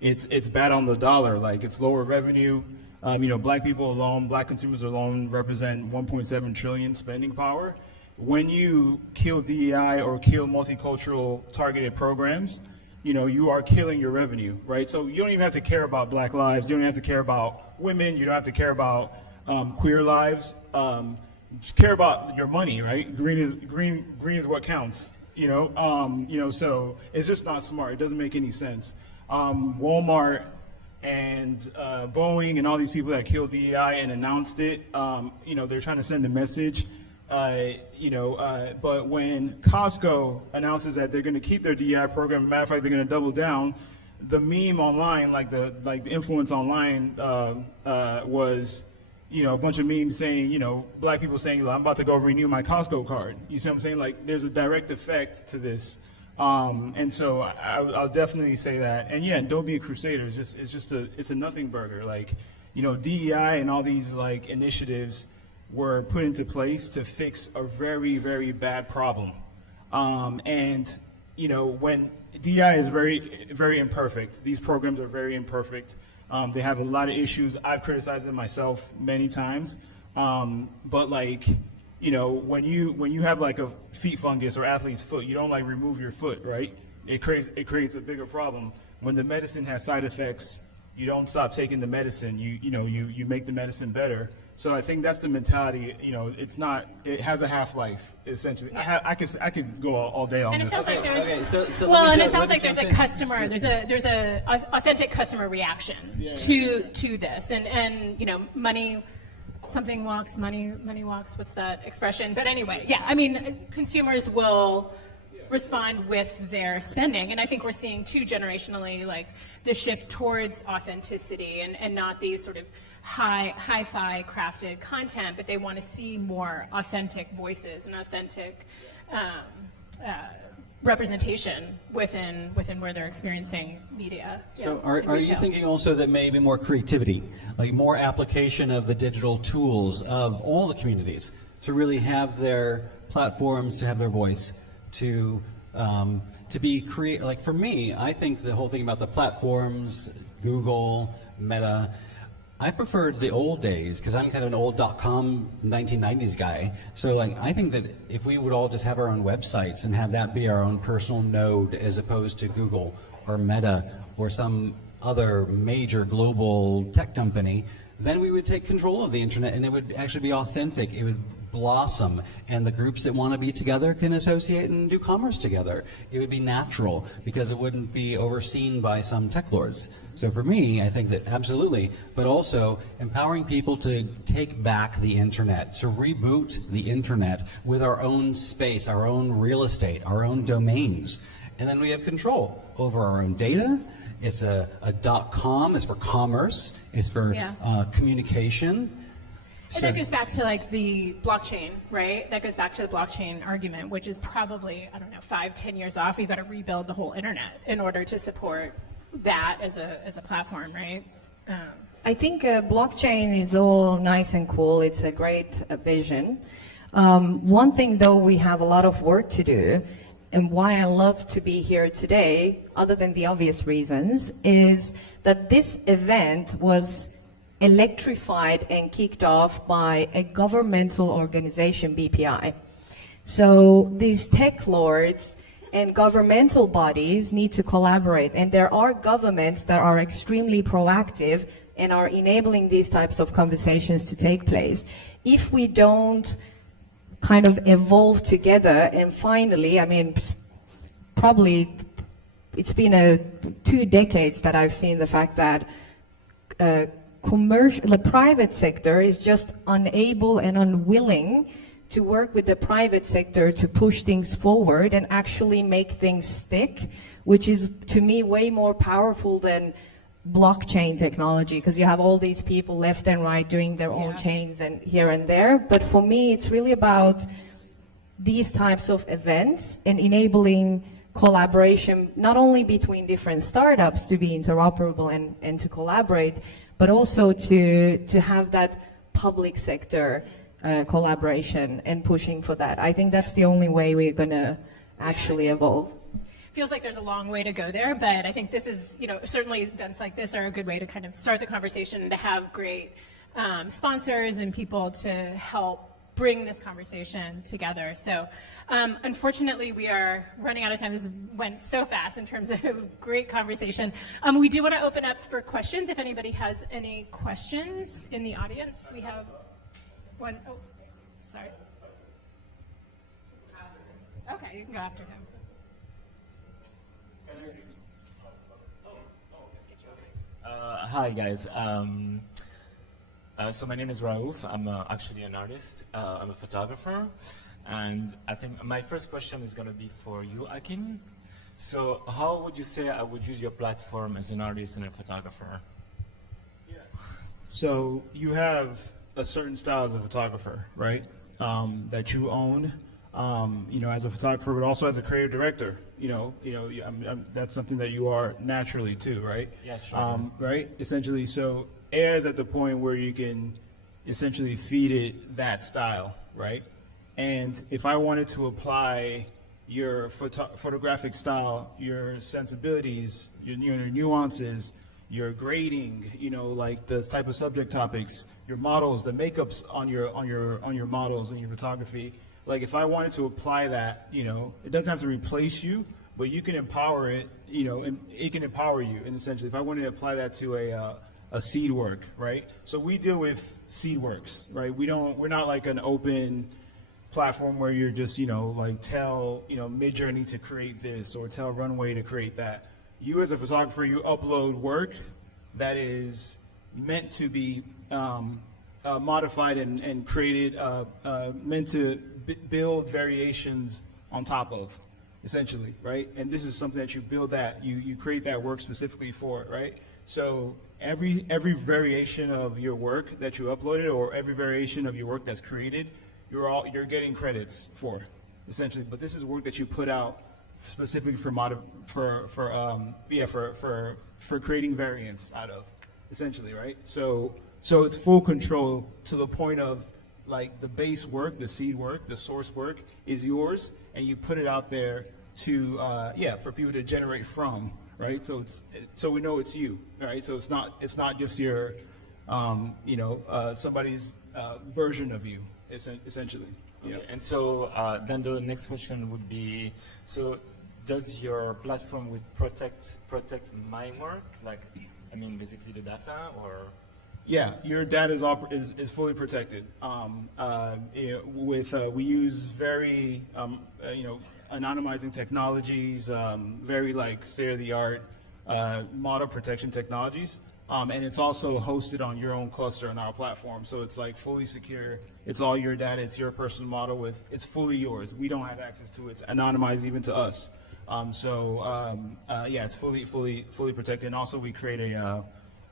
It's bad on the dollar. It's lower revenue. Black people alone, black consumers alone represent 1.7 trillion spending power. When you kill DEI or kill multicultural targeted programs, you are killing your revenue, right? So you don't even have to care about black lives. You don't have to care about women. You don't have to care about queer lives. Just care about your money, right? Green is what counts, so it's just not smart. It doesn't make any sense. Walmart and Boeing and all these people that killed DEI and announced it, they're trying to send a message, but when Costco announces that they're going to keep their DEI program, matter of fact, they're going to double down, the meme online, the influence online was, a bunch of memes saying, black people saying, I'm about to go renew my Costco card. You see what I'm saying? There's a direct effect to this. And so I'll definitely say that. And don't be a crusader. It's a nothing burger. DEI and all these initiatives were put into place to fix a very, very bad problem. When DEI is very, very imperfect, these programs are very imperfect. They have a lot of issues. I've criticized them myself many times. But when you have a feet fungus or athlete's foot, you don't remove your foot, right? It creates a bigger problem. When the medicine has side effects, you don't stop taking the medicine. You make the medicine better. So I think that's the mentality. It has a half-life essentially. I could go all day on and this. It sounds like there's it sounds like there's a customer, there's a authentic customer reaction to this, and money. Something walks, money walks. What's that expression? But anyway, consumers will respond with their spending, and I think we're seeing too generationally the shift towards authenticity and not these sort of hi-fi crafted content, but they want to see more authentic voices and authentic representation within where they're experiencing media. So are you thinking also that maybe more creativity, more application of the digital tools of all the communities to really have their platforms, to have their voice, to be creative? For me, I think the whole thing about the platforms, Google, Meta, I preferred the old days because I'm kind of an old .com 1990s guy. So I think that if we would all just have our own websites and have that be our own personal node as opposed to Google or Meta or some other major global tech company, then we would take control of the internet and it would actually be authentic. It would blossom, and the groups that want to be together can associate and do commerce together. It would be natural because it wouldn't be overseen by some tech lords. So for me, I think that absolutely, but also empowering people to take back the internet, to reboot the internet with our own space, our own real estate, our own domains. And then we have control over our own data. It's a .com, it's for commerce, it's for communication. And that goes back to the blockchain, right? That goes back to the blockchain argument, which is probably, 5-10 years off. You've got to rebuild the whole internet in order to support that as a platform, right? I think blockchain is all nice and cool. It's a great vision. One thing though, we have a lot of work to do, and why I love to be here today, other than the obvious reasons, is that this event was electrified and kicked off by a governmental organization, BPI. So these tech lords and governmental bodies need to collaborate, and there are governments that are extremely proactive and are enabling these types of conversations to take place. If we don't kind of evolve together, and finally, I mean, probably it's been 2 decades that I've seen the fact that the private sector is just unable and unwilling to work with the private sector to push things forward and actually make things stick, which is, to me, way more powerful than blockchain technology, because you have all these people left and right doing their own chains and here and there. But for me, it's really about these types of events and enabling collaboration, not only between different startups to be interoperable and to collaborate, but also to have that public sector collaboration and pushing for that. I think that's the only way we're going to actually evolve. Feels like there's a long way to go there, but I think this is, certainly events like this are a good way to kind of start the conversation and to have great sponsors and people to help bring this conversation together. So unfortunately, we are running out of time. This went so fast in terms of great conversation. We do want to open up for questions. If anybody has any questions in the audience, we have one. Oh, sorry. Okay, you can go after him. Hi guys. So my name is Raouf. I'm actually an artist. I'm a photographer, and I think my first question is going to be for you, Akin. So how would you say I would use your platform as an artist and a photographer? Yeah. So you have a certain style as a photographer, right? That you own. As a photographer, but also as a creative director, that's something that you are naturally too, right? Yeah, sure. Right? Essentially, so AI is at the point where you can essentially feed it that style, right? And if I wanted to apply your photographic style, your sensibilities, your nuances, your grading, like the type of subject topics, your models, the makeups on your models and your photography. Like if I wanted to apply that, it doesn't have to replace you, but you can empower it, and it can empower you. And essentially, if I wanted to apply that to a seed work, right? So we deal with seed works, right? We're not like an open platform where you're just, tell, Midjourney to create this or tell Runway to create that. You as a photographer, you upload work that is meant to be modified and created, meant to build variations on top of, essentially, right? And this is something that you build that, you create that work specifically for it, right? So every variation of your work that you uploaded or every variation of your work that's created, you're getting credits for, essentially. But this is work that you put out specifically for creating variants out of, essentially, right? So it's full control to the point of like the base work, the seed work, the source work is yours, and you put it out there to for people to generate from, right? So we know it's you, right? So it's not just your somebody's version of you, essentially. Okay. Yeah. And so then the next question would be, so does your platform would protect my work, like basically the data, or? Yeah, your data is fully protected. We use very anonymizing technologies, very like state-of-the-art model protection technologies, and it's also hosted on your own cluster on our platform. So it's like fully secure. It's all your data. It's your personal model. It's fully yours. We don't have access to it. It's anonymized even to us. It's fully protected. And also we create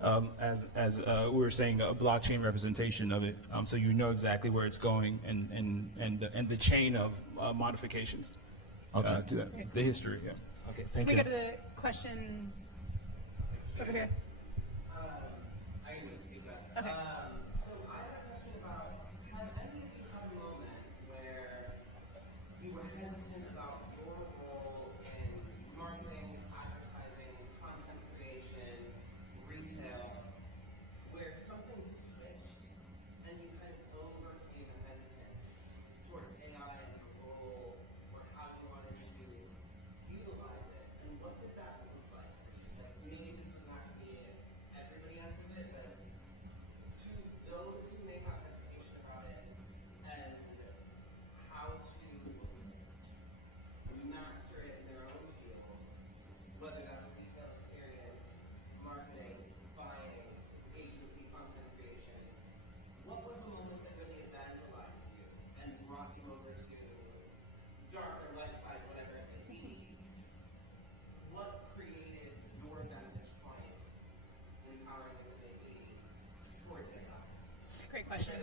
as we were saying, a blockchain representation of it, so you know exactly where it's going and the chain of modifications to that, the history. Yeah. Okay, thank you. Can we go to the question over here? I can just speak up. Okay. So I have a question about, have any of you had a moment where you were hesitant about your role in marketing, advertising, content creation, retail, where something Great question.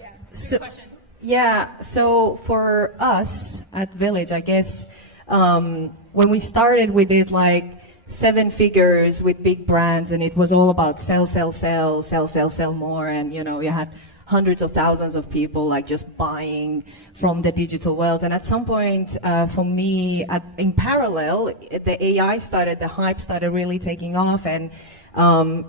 Yeah, So- good question. Yeah, so for us at Village, I guess, when we started, we did like 7 figures with big brands, and it was all about sell, sell, sell, sell, sell, sell more. And, you know, you had hundreds of thousands of people like just buying from the digital world. And at some point, for me, in parallel, the AI started, the hype started really taking off. And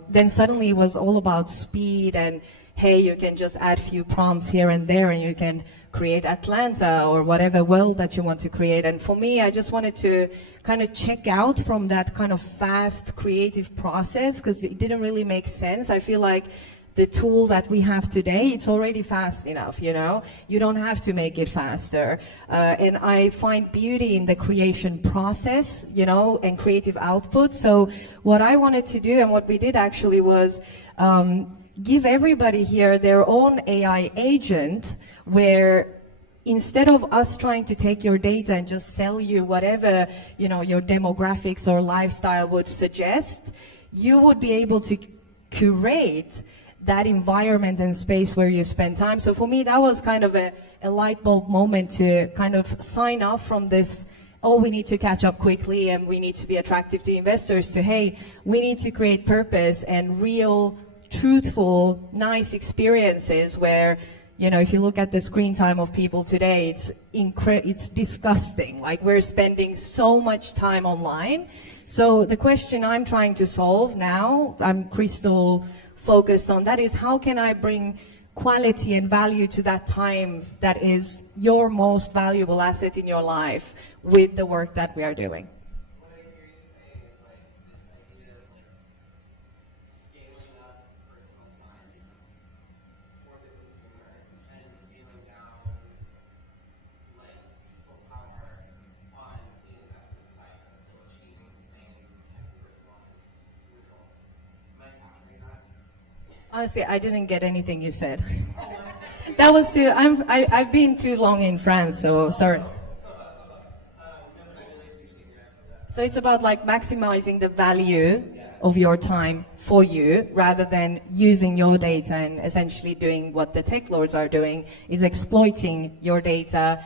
then suddenly it was all about speed and, hey, you can just add few prompts here and there and you can create Atlanta or whatever world that you want to create. And for me, I just wanted to kind of check out from that kind of fast creative process because it didn't really make sense. I feel like the tool that we have today, it's already fast enough, you know? You don't have to make it faster. And I find beauty in the creation process, you know, and creative output. So what I wanted to do and what we did actually was give everybody here their own AI agent where instead of us trying to take your data and just sell you whatever, you know, your demographics or lifestyle would suggest, you would be able to curate that environment and space where you spend time. So for me, that was kind of a light bulb moment to kind of sign off from this, oh, we need to catch up quickly and we need to be attractive to investors, to, hey, we need to create purpose and real, truthful, nice experiences where, you know, if you look at the screen time of people today, it's disgusting. Like, we're spending so much time online. So the question I'm trying to solve now, I'm crystal focused on that, is how can I bring quality and value to that time that is your most valuable asset in your life with the work that we are doing. What I hear you saying is like this idea of like scaling up personal time for the consumer and scaling down like people power on the investment side that's still achieving the same kind of personalized results. Am I capturing that? Honestly, I didn't get anything you said. That was too, I've been too long in France, so sorry. So it's about like maximizing the value of your time for you rather than using your data and essentially doing what the tech lords are doing, is exploiting your data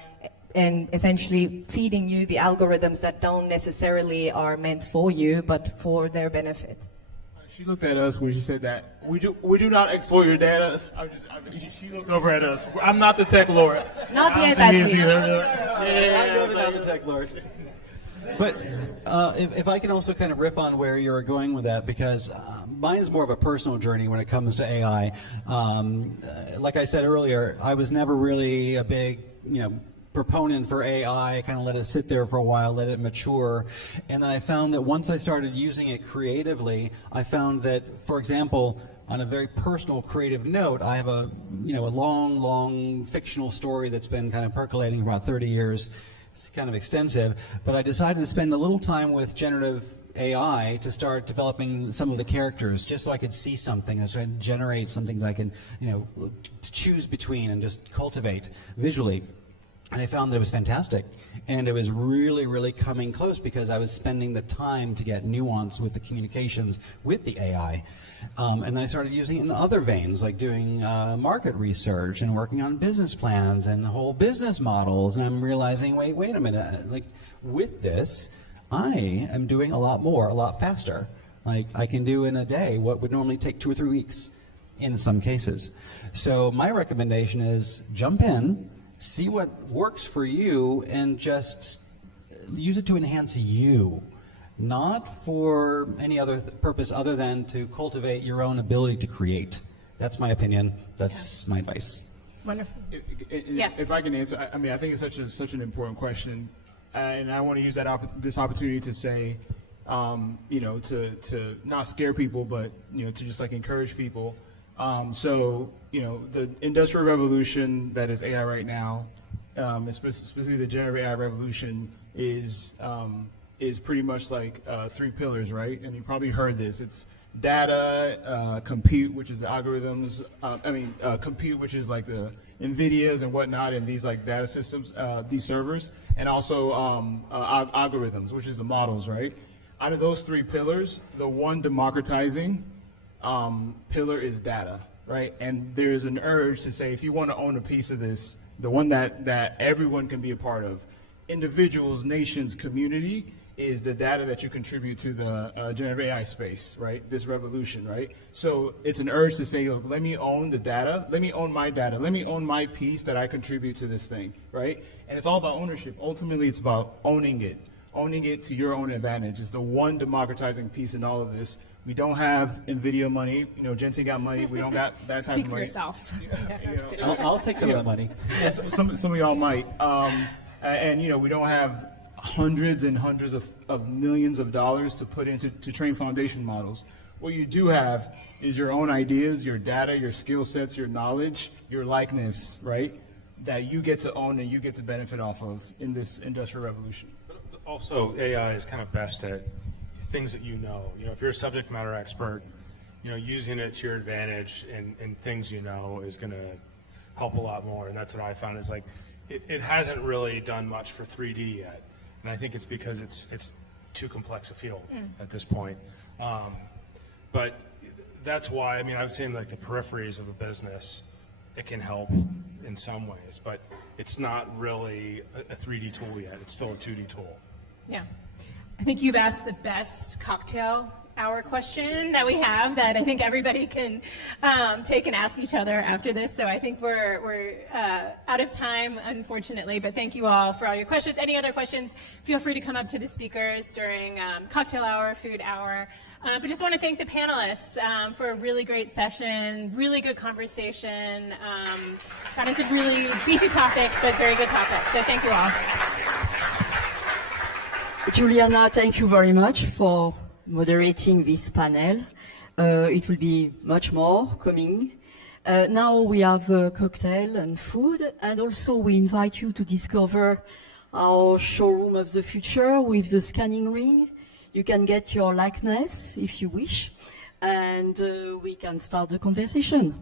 and essentially feeding you the algorithms that don't necessarily are meant for you, but for their benefit. She looked at us when she said that. We do not exploit your data. She looked over at us. I'm not the tech lord. Not yet, at least. I'm really not the tech lord. But if I can also kind of riff on where you're going with that, because mine is more of a personal journey when it comes to AI. Like I said earlier, I was never really a big, proponent for AI. Kind of let it sit there for a while, let it mature. And then I found that once I started using it creatively, I found that, for example, on a very personal creative note, I have a long fictional story that's been kind of percolating for about 30 years. It's kind of extensive, but I decided to spend a little time with generative AI to start developing some of the characters, just so I could see something and so I could generate something that I can, choose between and just cultivate visually. And I found that it was fantastic. And it was really, really coming close because I was spending the time to get nuance with the communications with the AI. And then I started using it in other veins, like doing market research and working on business plans and whole business models. And I'm realizing, wait a minute, like with this, I am doing a lot more, a lot faster. Like I can do in a day what would normally take 2 or 3 weeks in some cases. So my recommendation is jump in, see what works for you, and just use it to enhance you, not for any other purpose other than to cultivate your own ability to create. That's my opinion. That's my advice. Wonderful. If I can answer, I mean, I think it's such an important question, and I want to use this opportunity to say, to not scare people, but to just like encourage people. The industrial revolution that is AI right now, specifically the generative AI revolution, is pretty much like 3 pillars, right? And you probably heard this. It's data, compute, which is the algorithms. Compute, which is like the NVIDIAs and whatnot, and these like data systems, these servers, and also algorithms, which is the models, right? Out of those 3 pillars, the one democratizing pillar is data, right? And there's an urge to say, if you want to own a piece of this, the one that everyone can be a part of, individuals, nations, community, is the data that you contribute to the generative AI space, right? This revolution, right? So it's an urge to say, look, let me own the data, let me own my data, let me own my piece that I contribute to this thing, right? And it's all about ownership. Ultimately, it's about owning it to your own advantage. It's the one democratizing piece in all of this. We don't have NVIDIA money. You know, Jensen got money. We don't got that type Speak of for money. yourself. I'll take some of that money. Yeah, some of y'all might. And, you know, we don't have hundreds and hundreds of millions of dollars to put into to train foundation models. What you do have is your own ideas, your data, your skill sets, your knowledge, your likeness, right? That you get to own and you get to benefit off of in this industrial revolution. Also, AI is kind of best at things that you know. You know, if you're a subject matter expert, you know, using it to your advantage and things you know is going to help a lot more. And that's what I found is like, it hasn't really done much for 3D yet. And I think it's because it's too complex a field at this point. But that's why, I mean, I would say in like the peripheries of a business, it can help in some ways, but it's not really a 3D tool yet. It's still a 2D tool. Yeah. I think you've asked the best cocktail hour question that we have that I think everybody can take and ask each other after this. So I think we're out of time, unfortunately, but thank you all for all your questions. Any other questions, feel free to come up to the speakers during cocktail hour, food hour. But just want to thank the panelists for a really great session, really good conversation, got into really beefy topics, but very good topics. So thank you all. Juliana, thank you very much for moderating this panel. It will be much more coming. Now we have a cocktail and food, and also we invite you to discover our showroom of the future with the scanning ring. You can get your likeness if you wish, and we can start the conversation.